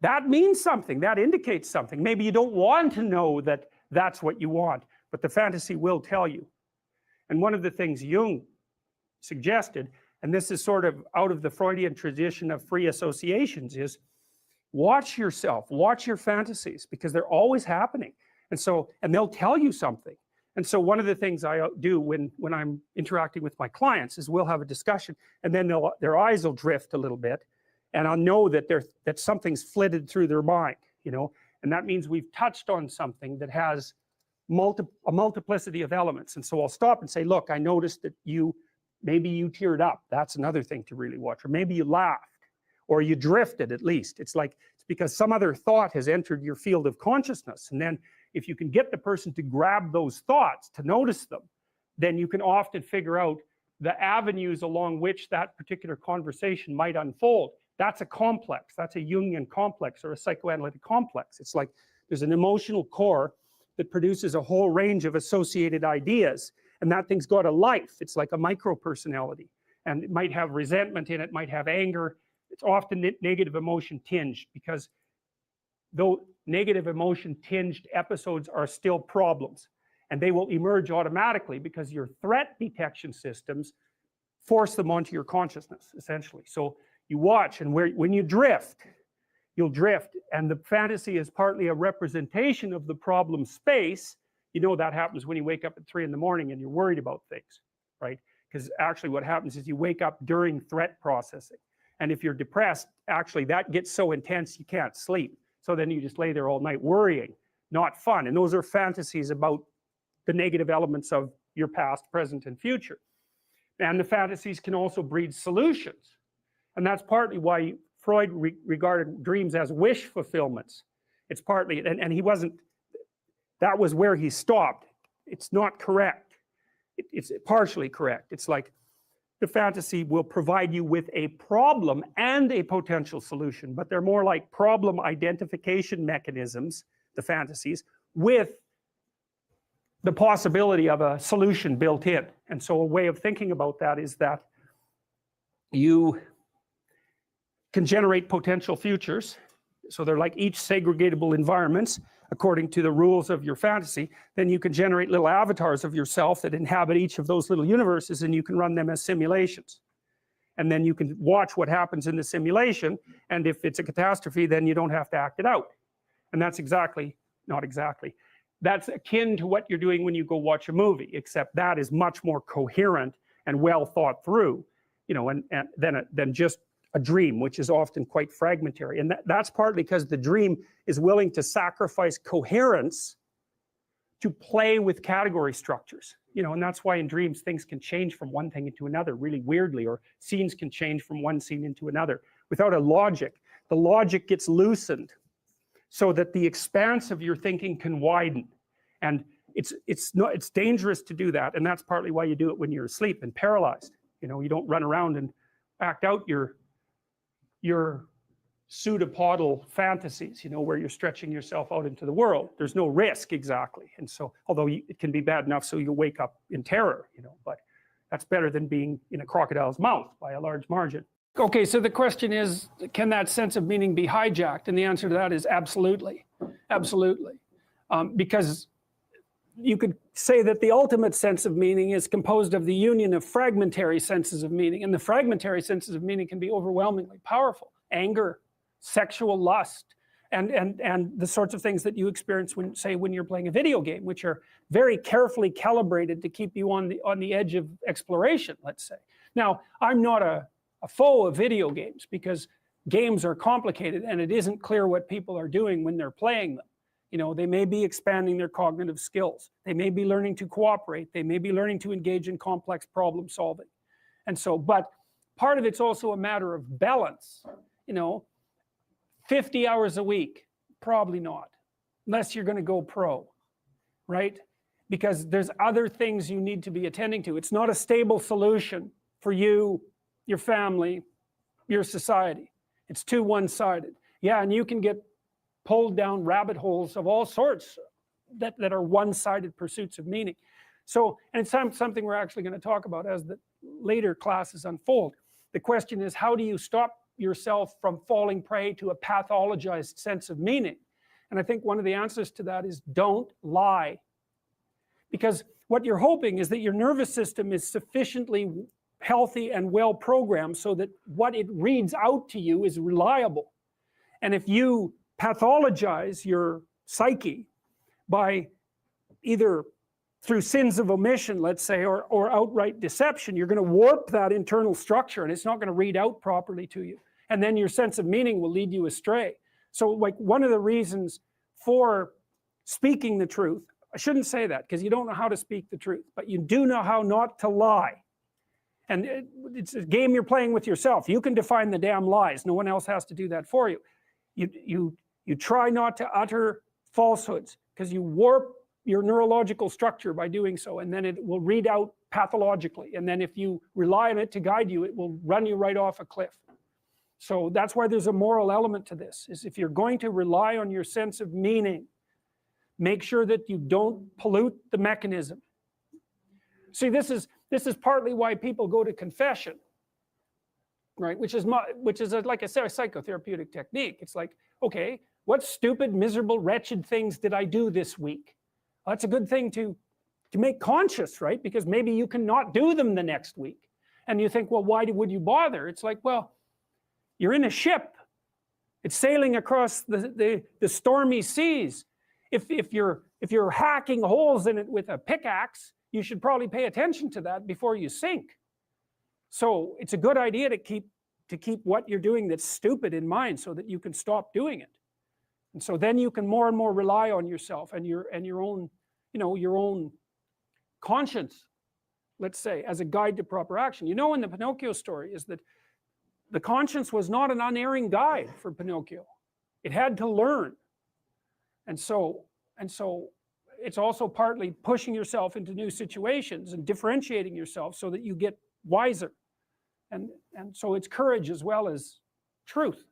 that means something, that indicates something. Maybe you don't want to know that that's what you want, but the fantasy will tell you. And one of the things Jung suggested, and this is sort of out of the Freudian tradition of free associations, is watch yourself, watch your fantasies, because they're always happening. And they'll tell you something. And so one of the things I do when I'm interacting with my clients is we'll have a discussion, and then their eyes will drift a little bit, and I'll know that something's flitted through their mind, you know, and that means we've touched on something that has a multiplicity of elements. And so I'll stop and say, look, I noticed that maybe you teared up. That's another thing to really watch. Or maybe you laughed, or you drifted at least. It's because some other thought has entered your field of consciousness. And then if you can get the person to grab those thoughts, to notice them, then you can often figure out the avenues along which that particular conversation might unfold. That's a complex. That's a Jungian complex or a psychoanalytic complex. It's like there's an emotional core that produces a whole range of associated ideas, and that thing's got a life. It's like a micro-personality, and it might have resentment in it, might have anger. It's often negative emotion tinged, because though negative emotion tinged episodes are still problems, and they will emerge automatically because your threat detection systems force them onto your consciousness, essentially. So you watch, and when you drift, you'll drift, and the fantasy is partly a representation of the problem space. You know that happens when you wake up at 3 in the morning and you're worried about things, right? Because actually what happens is you wake up during threat processing, and if you're depressed, actually that gets so intense you can't sleep. So then you just lay there all night worrying. Not fun. And those are fantasies about the negative elements of your past, present, and future. And the fantasies can also breed solutions. And that's partly why Freud regarded dreams as wish fulfillments. It's partly, and he wasn't, that was where he stopped. It's not correct. it's partially correct. It's like the fantasy will provide you with a problem and a potential solution, but they're more like problem identification mechanisms, the fantasies, with the possibility of a solution built in. And so a way of thinking about that is that you can generate potential futures. So they're like each segregatable environments according to the rules of your fantasy. Then you can generate little avatars of yourself that inhabit each of those little universes, and you can run them as simulations. And then you can watch what happens in the simulation, and if it's a catastrophe, then you don't have to act it out. And that's exactly, not exactly, that's akin to what you're doing when you go watch a movie, except that is much more coherent and well thought through, you know, and than just a dream, which is often quite fragmentary. And that's partly because the dream is willing to sacrifice coherence to play with category structures, you know, and that's why in dreams things can change from one thing into another really weirdly, or scenes can change from one scene into another without a logic. The logic gets loosened so that the expanse of your thinking can widen. And it's dangerous to do that, and that's partly why you do it when you're asleep and paralyzed. You know, you don't run around and act out your pseudopodal fantasies, you know, where you're stretching yourself out into the world. There's no risk exactly. And so, although it can be bad enough so you wake up in terror, you know, but that's better than being in a crocodile's mouth by a large margin. Okay, so the question is, can that sense of meaning be hijacked? And the answer to that is absolutely, absolutely. Because you could say that the ultimate sense of meaning is composed of the union of fragmentary senses of meaning, and the fragmentary senses of meaning can be overwhelmingly powerful. Anger, sexual lust, and the sorts of things that you experience when you're playing a video game, which are very carefully calibrated to keep you on the edge of exploration, let's say. Now, I'm not a foe of video games, because games are complicated and it isn't clear what people are doing when they're playing them. You know, they may be expanding their cognitive skills. They may be learning to cooperate. They may be learning to engage in complex problem solving. And so, but part of it's also a matter of balance. You know, 50 hours a week, probably not, unless you're going to go pro, right? Because there's other things you need to be attending to. It's not a stable solution for you, your family, your society. It's too one-sided. Yeah, and you can get pulled down rabbit holes of all sorts that are one-sided pursuits of meaning. So, and it's something we're actually going to talk about as the later classes unfold. The question is, how do you stop yourself from falling prey to a pathologized sense of meaning? And I think one of the answers to that is don't lie. Because what you're hoping is that your nervous system is sufficiently healthy and well programmed so that what it reads out to you is reliable. And if you pathologize your psyche by either through sins of omission, let's say, or outright deception, you're going to warp that internal structure and it's not going to read out properly to you. And then your sense of meaning will lead you astray. So like one of the reasons for speaking the truth, I shouldn't say that because you don't know how to speak the truth, but you do know how not to lie. And it's a game you're playing with yourself. You can define the damn lies. No one else has to do that for you. You try not to utter falsehoods because you warp your neurological structure by doing so, and then it will read out pathologically. And then if you rely on it to guide you, it will run you right off a cliff. So that's why there's a moral element to this, is if you're going to rely on your sense of meaning, make sure that you don't pollute the mechanism. See, this is partly why people go to confession, right? Which is like I said, a psychotherapeutic technique. It's like, okay, what stupid, miserable, wretched things did I do this week? Well, that's a good thing to make conscious, right? Because maybe you can not do them the next week. And you think, well, why would you bother? It's like, well, you're in a ship. It's sailing across the stormy seas. If you're hacking holes in it with a pickaxe, you should probably pay attention to that before you sink. So it's a good idea to keep what you're doing that's stupid in mind so that you can stop doing it. And so then you can more and more rely on yourself and your own, you know, your own conscience, let's say, as a guide to proper action. You know, in the Pinocchio story is that the conscience was not an unerring guide for Pinocchio. It had to learn. And so it's also partly pushing yourself into new situations and differentiating yourself so that you get wiser. And so it's courage as well as truth.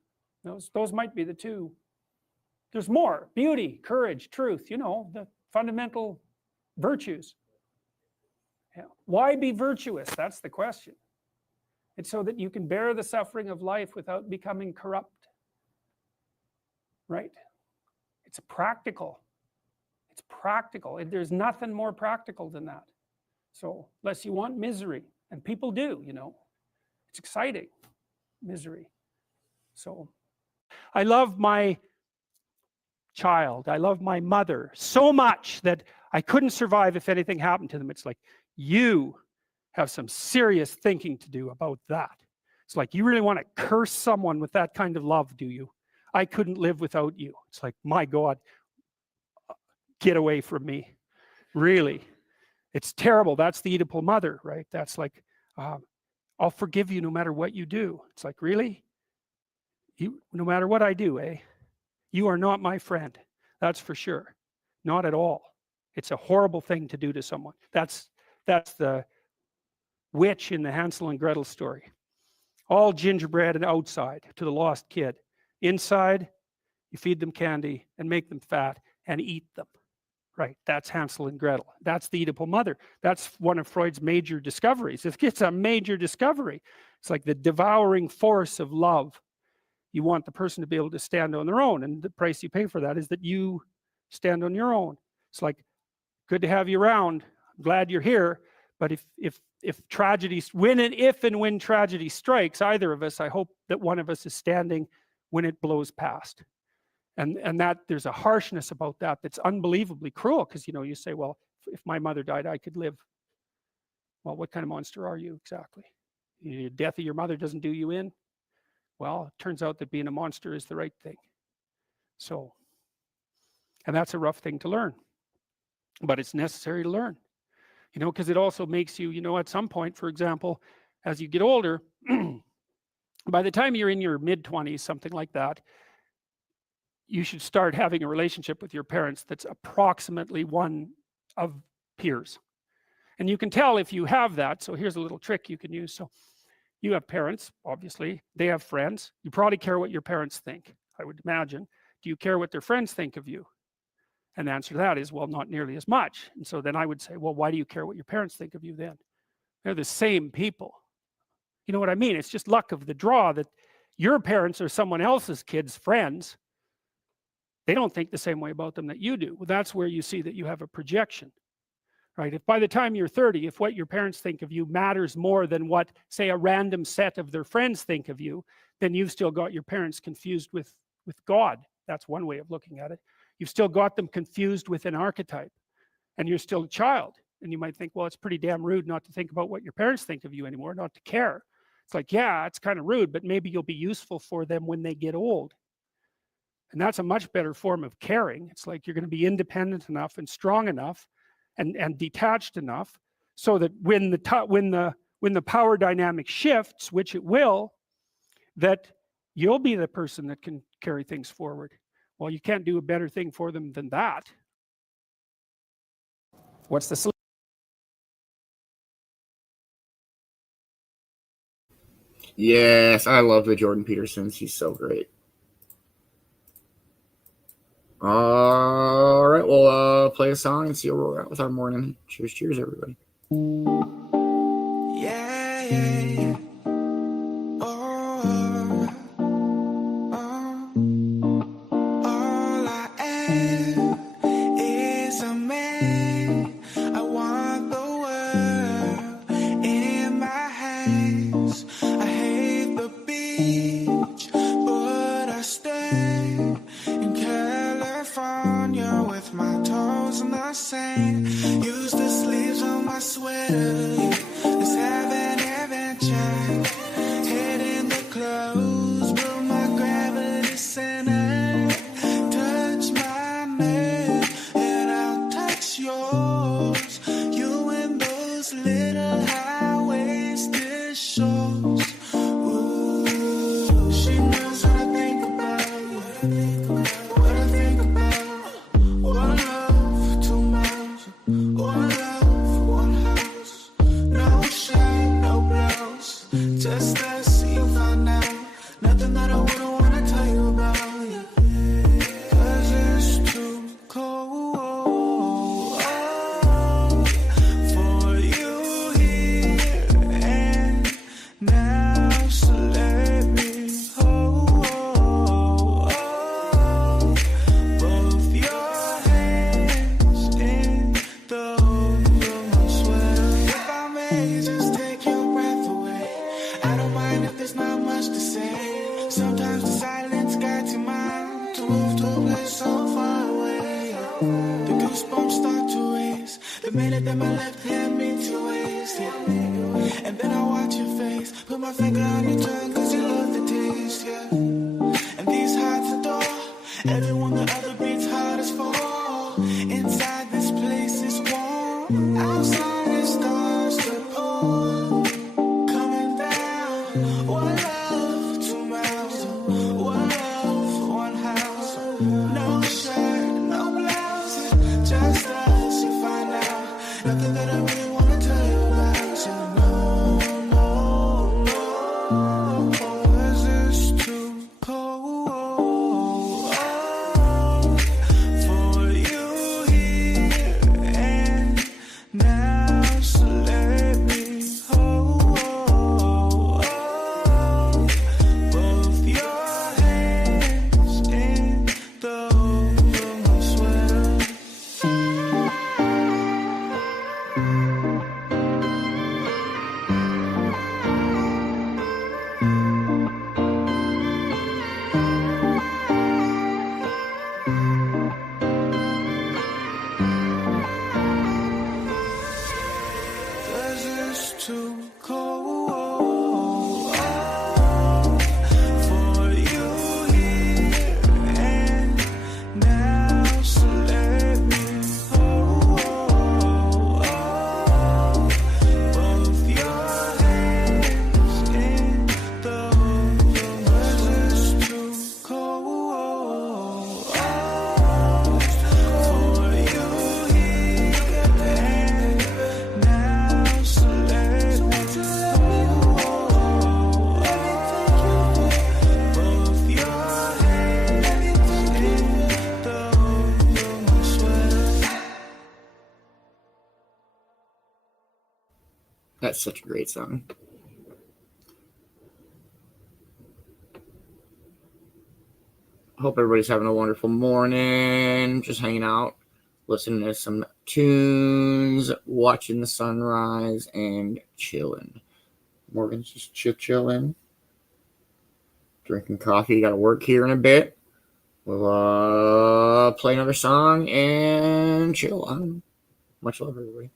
Those might be the two. There's more: beauty, courage, truth, the fundamental virtues. Yeah. Why be virtuous? That's the question. It's so that you can bear the suffering of life without becoming corrupt. Right? It's practical. It's practical. There's nothing more practical than that. So, unless you want misery, and people do, it's exciting, misery. So, I love my child. I love my mother so much that I couldn't survive if anything happened to them. It's like, you have some serious thinking to do about that. It's like, you really want to curse someone with that kind of love, do you? I couldn't live without you. It's like, my God, get away from me. Really. It's terrible. That's the Oedipal mother, right? That's like, I'll forgive you no matter what you do. It's like, really? No matter what I do, you are not my friend. That's for sure. Not at all. It's a horrible thing to do to someone. That's the witch in the Hansel and Gretel story. All gingerbread and outside to the lost kid. Inside, you feed them candy and make them fat and eat them. Right, that's Hansel and Gretel. That's the Oedipal mother. That's one of Freud's major discoveries. It's a major discovery. It's like the devouring force of love. You want the person to be able to stand on their own, and the price you pay for that is that you stand on your own. It's like, good to have you around. I'm glad you're here. But if tragedy, when tragedy strikes either of us, I hope that one of us is standing when it blows past. And that there's a harshness about that that's unbelievably cruel, because you say, well, if my mother died, I could live. Well, what kind of monster are you exactly? The death of your mother doesn't do you in? Well, it turns out that being a monster is the right thing. So, and that's a rough thing to learn, but it's necessary to learn, because it also makes you, at some point, for example, as you get older, by the time you're in your mid-20s, something like that, you should start having a relationship with your parents that's approximately one of peers. And you can tell if you have that. So here's a little trick you can use. So you have parents, obviously. They have friends. You probably care what your parents think, I would imagine. Do you care what their friends think of you? And the answer to that is, well, not nearly as much. And so then I would say, well, why do you care what your parents think of you then? They're the same people. You know what I mean? It's just luck of the draw that your parents are someone else's kids' friends. They don't think the same way about them that you do. Well, that's where you see that you have a projection, right? If by the time you're 30, if what your parents think of you matters more than what, say, a random set of their friends think of you, then you've still got your parents confused with God. That's one way of looking at it. You've still got them confused with an archetype, and you're still a child. And you might think, well, it's pretty damn rude not to think about what your parents think of you anymore, not to care. It's like, yeah, it's kind of rude, but maybe you'll be useful for them when they get old. And that's a much better form of caring. It's like you're going to be independent enough and strong enough and detached enough so that when the power dynamic shifts, which it will, that you'll be the person that can carry things forward. Well, you can't do a better thing for them than that. What's the solution? Yes, I love the Jordan Petersons. He's so great. All right, we'll play a song and see where we're at with our morning. Cheers, cheers, everybody. Yeah, yeah, yeah. All I am is a man. I want the world in my hands. I hate the beach, but I stay in California with my toes in the sand. Use the sleeves on my sweater. Let's have an adventure. Head in the clothes, build my gravity center. Touch my neck, and I'll touch yours. You and those little high-waisted shorts. Ooh, she knows what I think about. What I think about. One love to my to move to a place so far away. The goosebumps start to raise the minute that my left hand meets your waist. And then I watch your face, put my finger on your tongue, cause you love the taste, yeah. And these hearts adore everyone the other beats hardest for. Inside this place is warm, outside it starts to pour. Coming down, one love, 2 miles, one love, one house. No shirt, no blouse, just us, you find out. Nothing that I really wanna tell you about, you know, no, this is too cold for you here and now, so let me hold both your hands in the holes of my sweater. This is too cold for you here and now, so let me hold both your hands in the holes of my sweater. This is too cold for you here and now, so let me hold both your hands in the holes of my sweater. That's such a great song. Hope everybody's having a wonderful morning. Just hanging out, listening to some tunes, watching the sunrise, and chilling. Morgan's just chilling, drinking coffee. Got to work here in a bit. We'll play another song and chill on. Much love, everybody.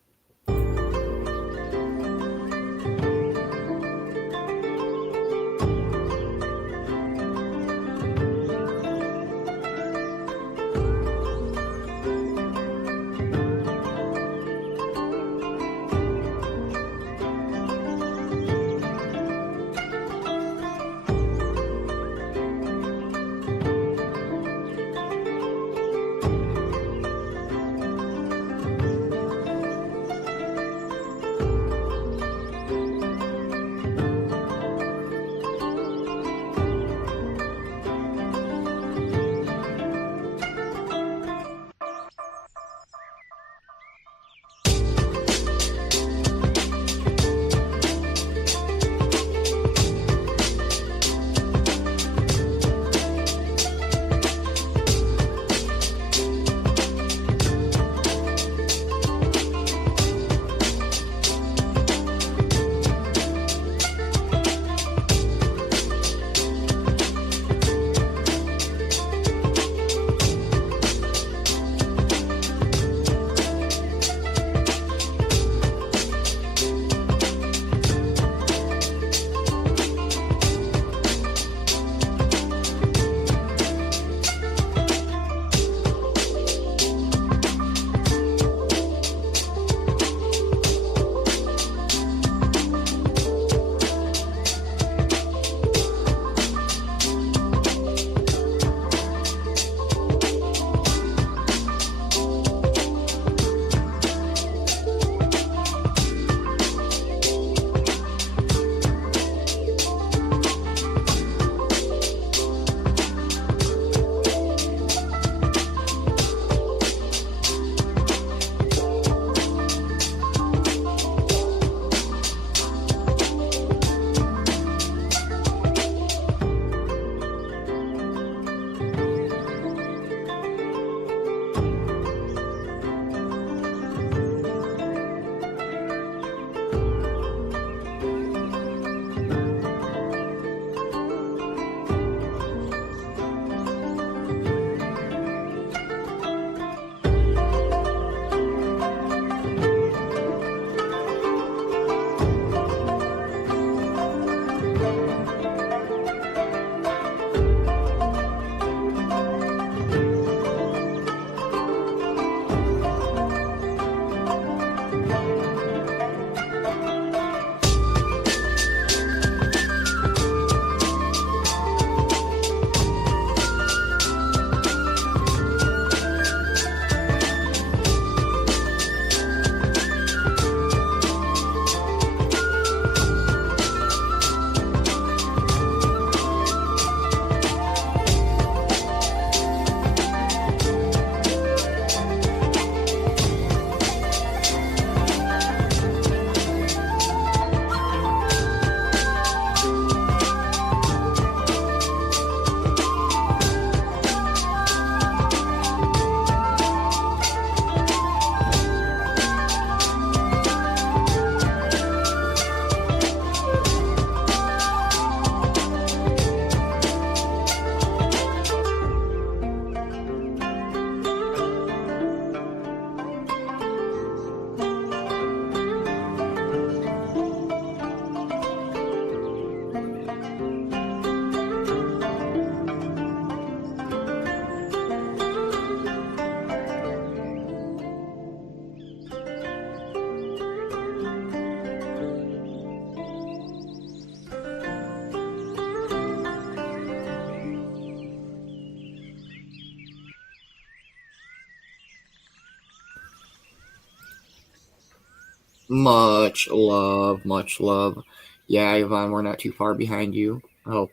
Much love, much love. Yeah, Yvonne, we're not too far behind you. I hope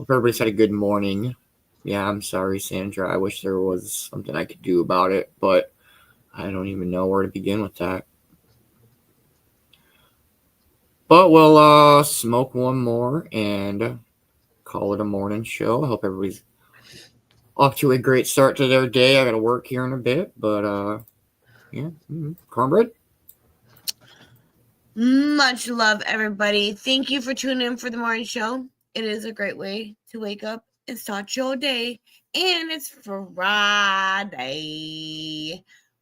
everybody's had a good morning. Yeah, I'm sorry, Sandra. I wish there was something I could do about it, but I don't even know where to begin with that. But we'll smoke one more and call it a morning show. I hope everybody's off to a great start to their day. I got to work here in a bit, but yeah. Cornbread? Much love, everybody. Thank you for tuning in for the morning show. It is a great way to wake up and start your day. And it's Friday.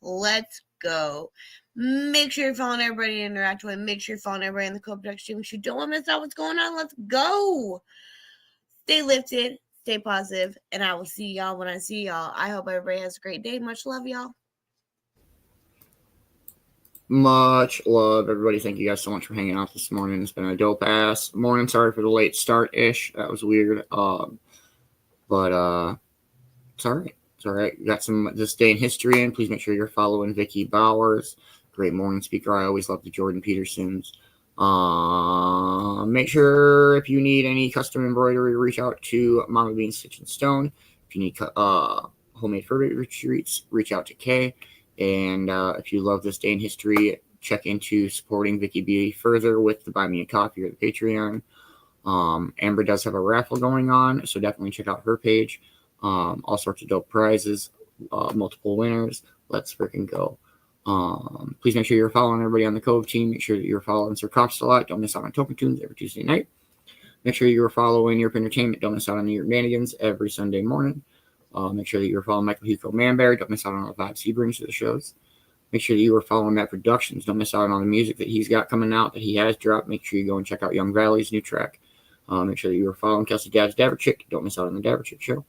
Let's go. Make sure you're following everybody and interact with. Make sure you're following everybody in the Cove-TV stream. Make sure you don't want to miss out what's going on. Let's go. Stay lifted. Stay positive. And I will see y'all when I see y'all. I hope everybody has a great day. Much love, y'all. Much love, everybody. Thank you guys so much for hanging out this morning. It's been a dope ass morning. Sorry for the late start ish. That was weird. But it's all right. It's all right. You got some this day in history in. Please make sure you're following Vicki Bowers. Great morning speaker. I always love the Jordan Petersons. Make sure if you need any custom embroidery, reach out to Mama Beanz Stitch and Stone. If you need homemade furniture retreats, reach out to Kay. And if you love this day in history, check into supporting Vicki B further with the Buy Me a Coffee or the Patreon. Amber does have a raffle going on, so definitely check out her page. All sorts of dope prizes, multiple winners. Let's freaking go. Please make sure you're following everybody on the Cove team. Make sure that you're following Sir Cops a lot. Don't miss out on Token Tunes every Tuesday night. Make sure you're following Europe Entertainment. Don't miss out on Europe Manigans every Sunday morning. Make sure that you're following Michael Hugo Manberry. Don't miss out on all the vibes he brings to the shows. Make sure that you are following Matt Productions. Don't miss out on the music that he's got coming out, that he has dropped. Make sure you go and check out Young Valley's new track. Make sure that you are following Kelsey Dab's Dabber Chick. Don't miss out on the Dabber Chick show.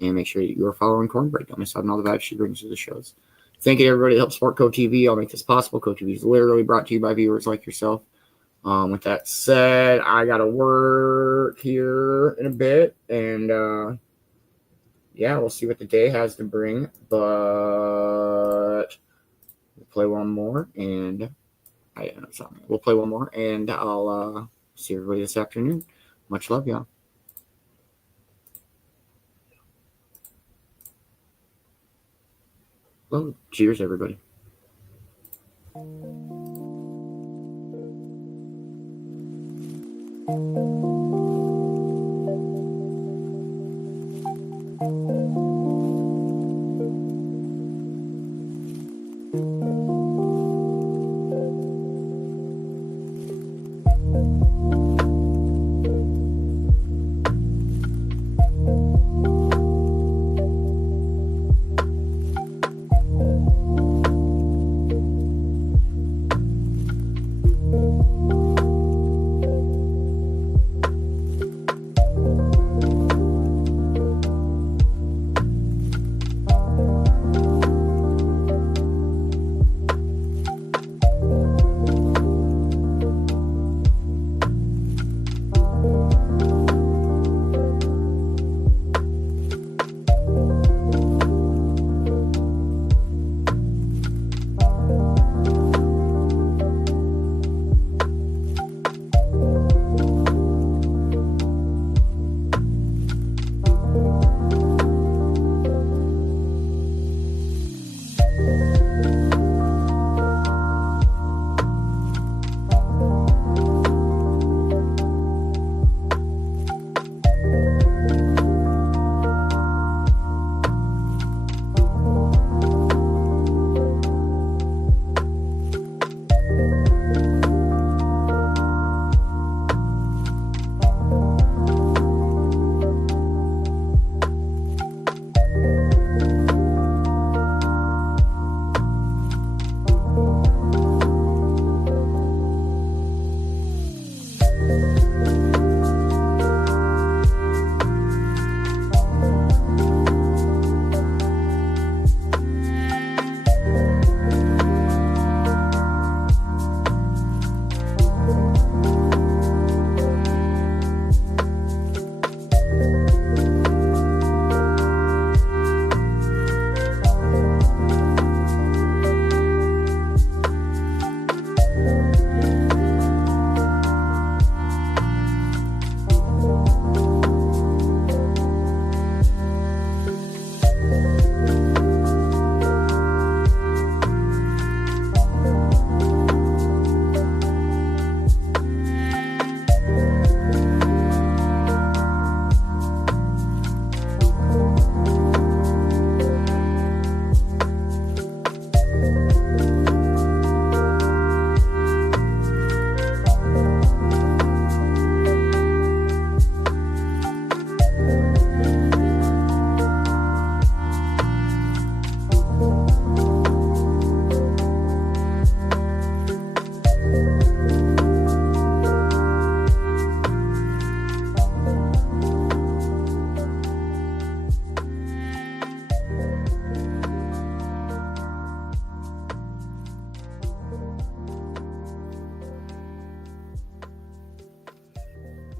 And make sure that you are following Cornbread. Don't miss out on all the vibes she brings to the shows. Thank you to everybody that helps support Cove-TV. I'll make this possible. Cove-TV is literally brought to you by viewers like yourself. With that said, I got to work here in a bit. And, yeah, we'll see what the day has to bring, but we'll play one more, and we'll play one more, and I'll see everybody this afternoon. Much love, y'all. Well, cheers, everybody.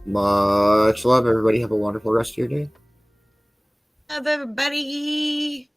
Much love, everybody. Have a wonderful rest of your day. Love everybody.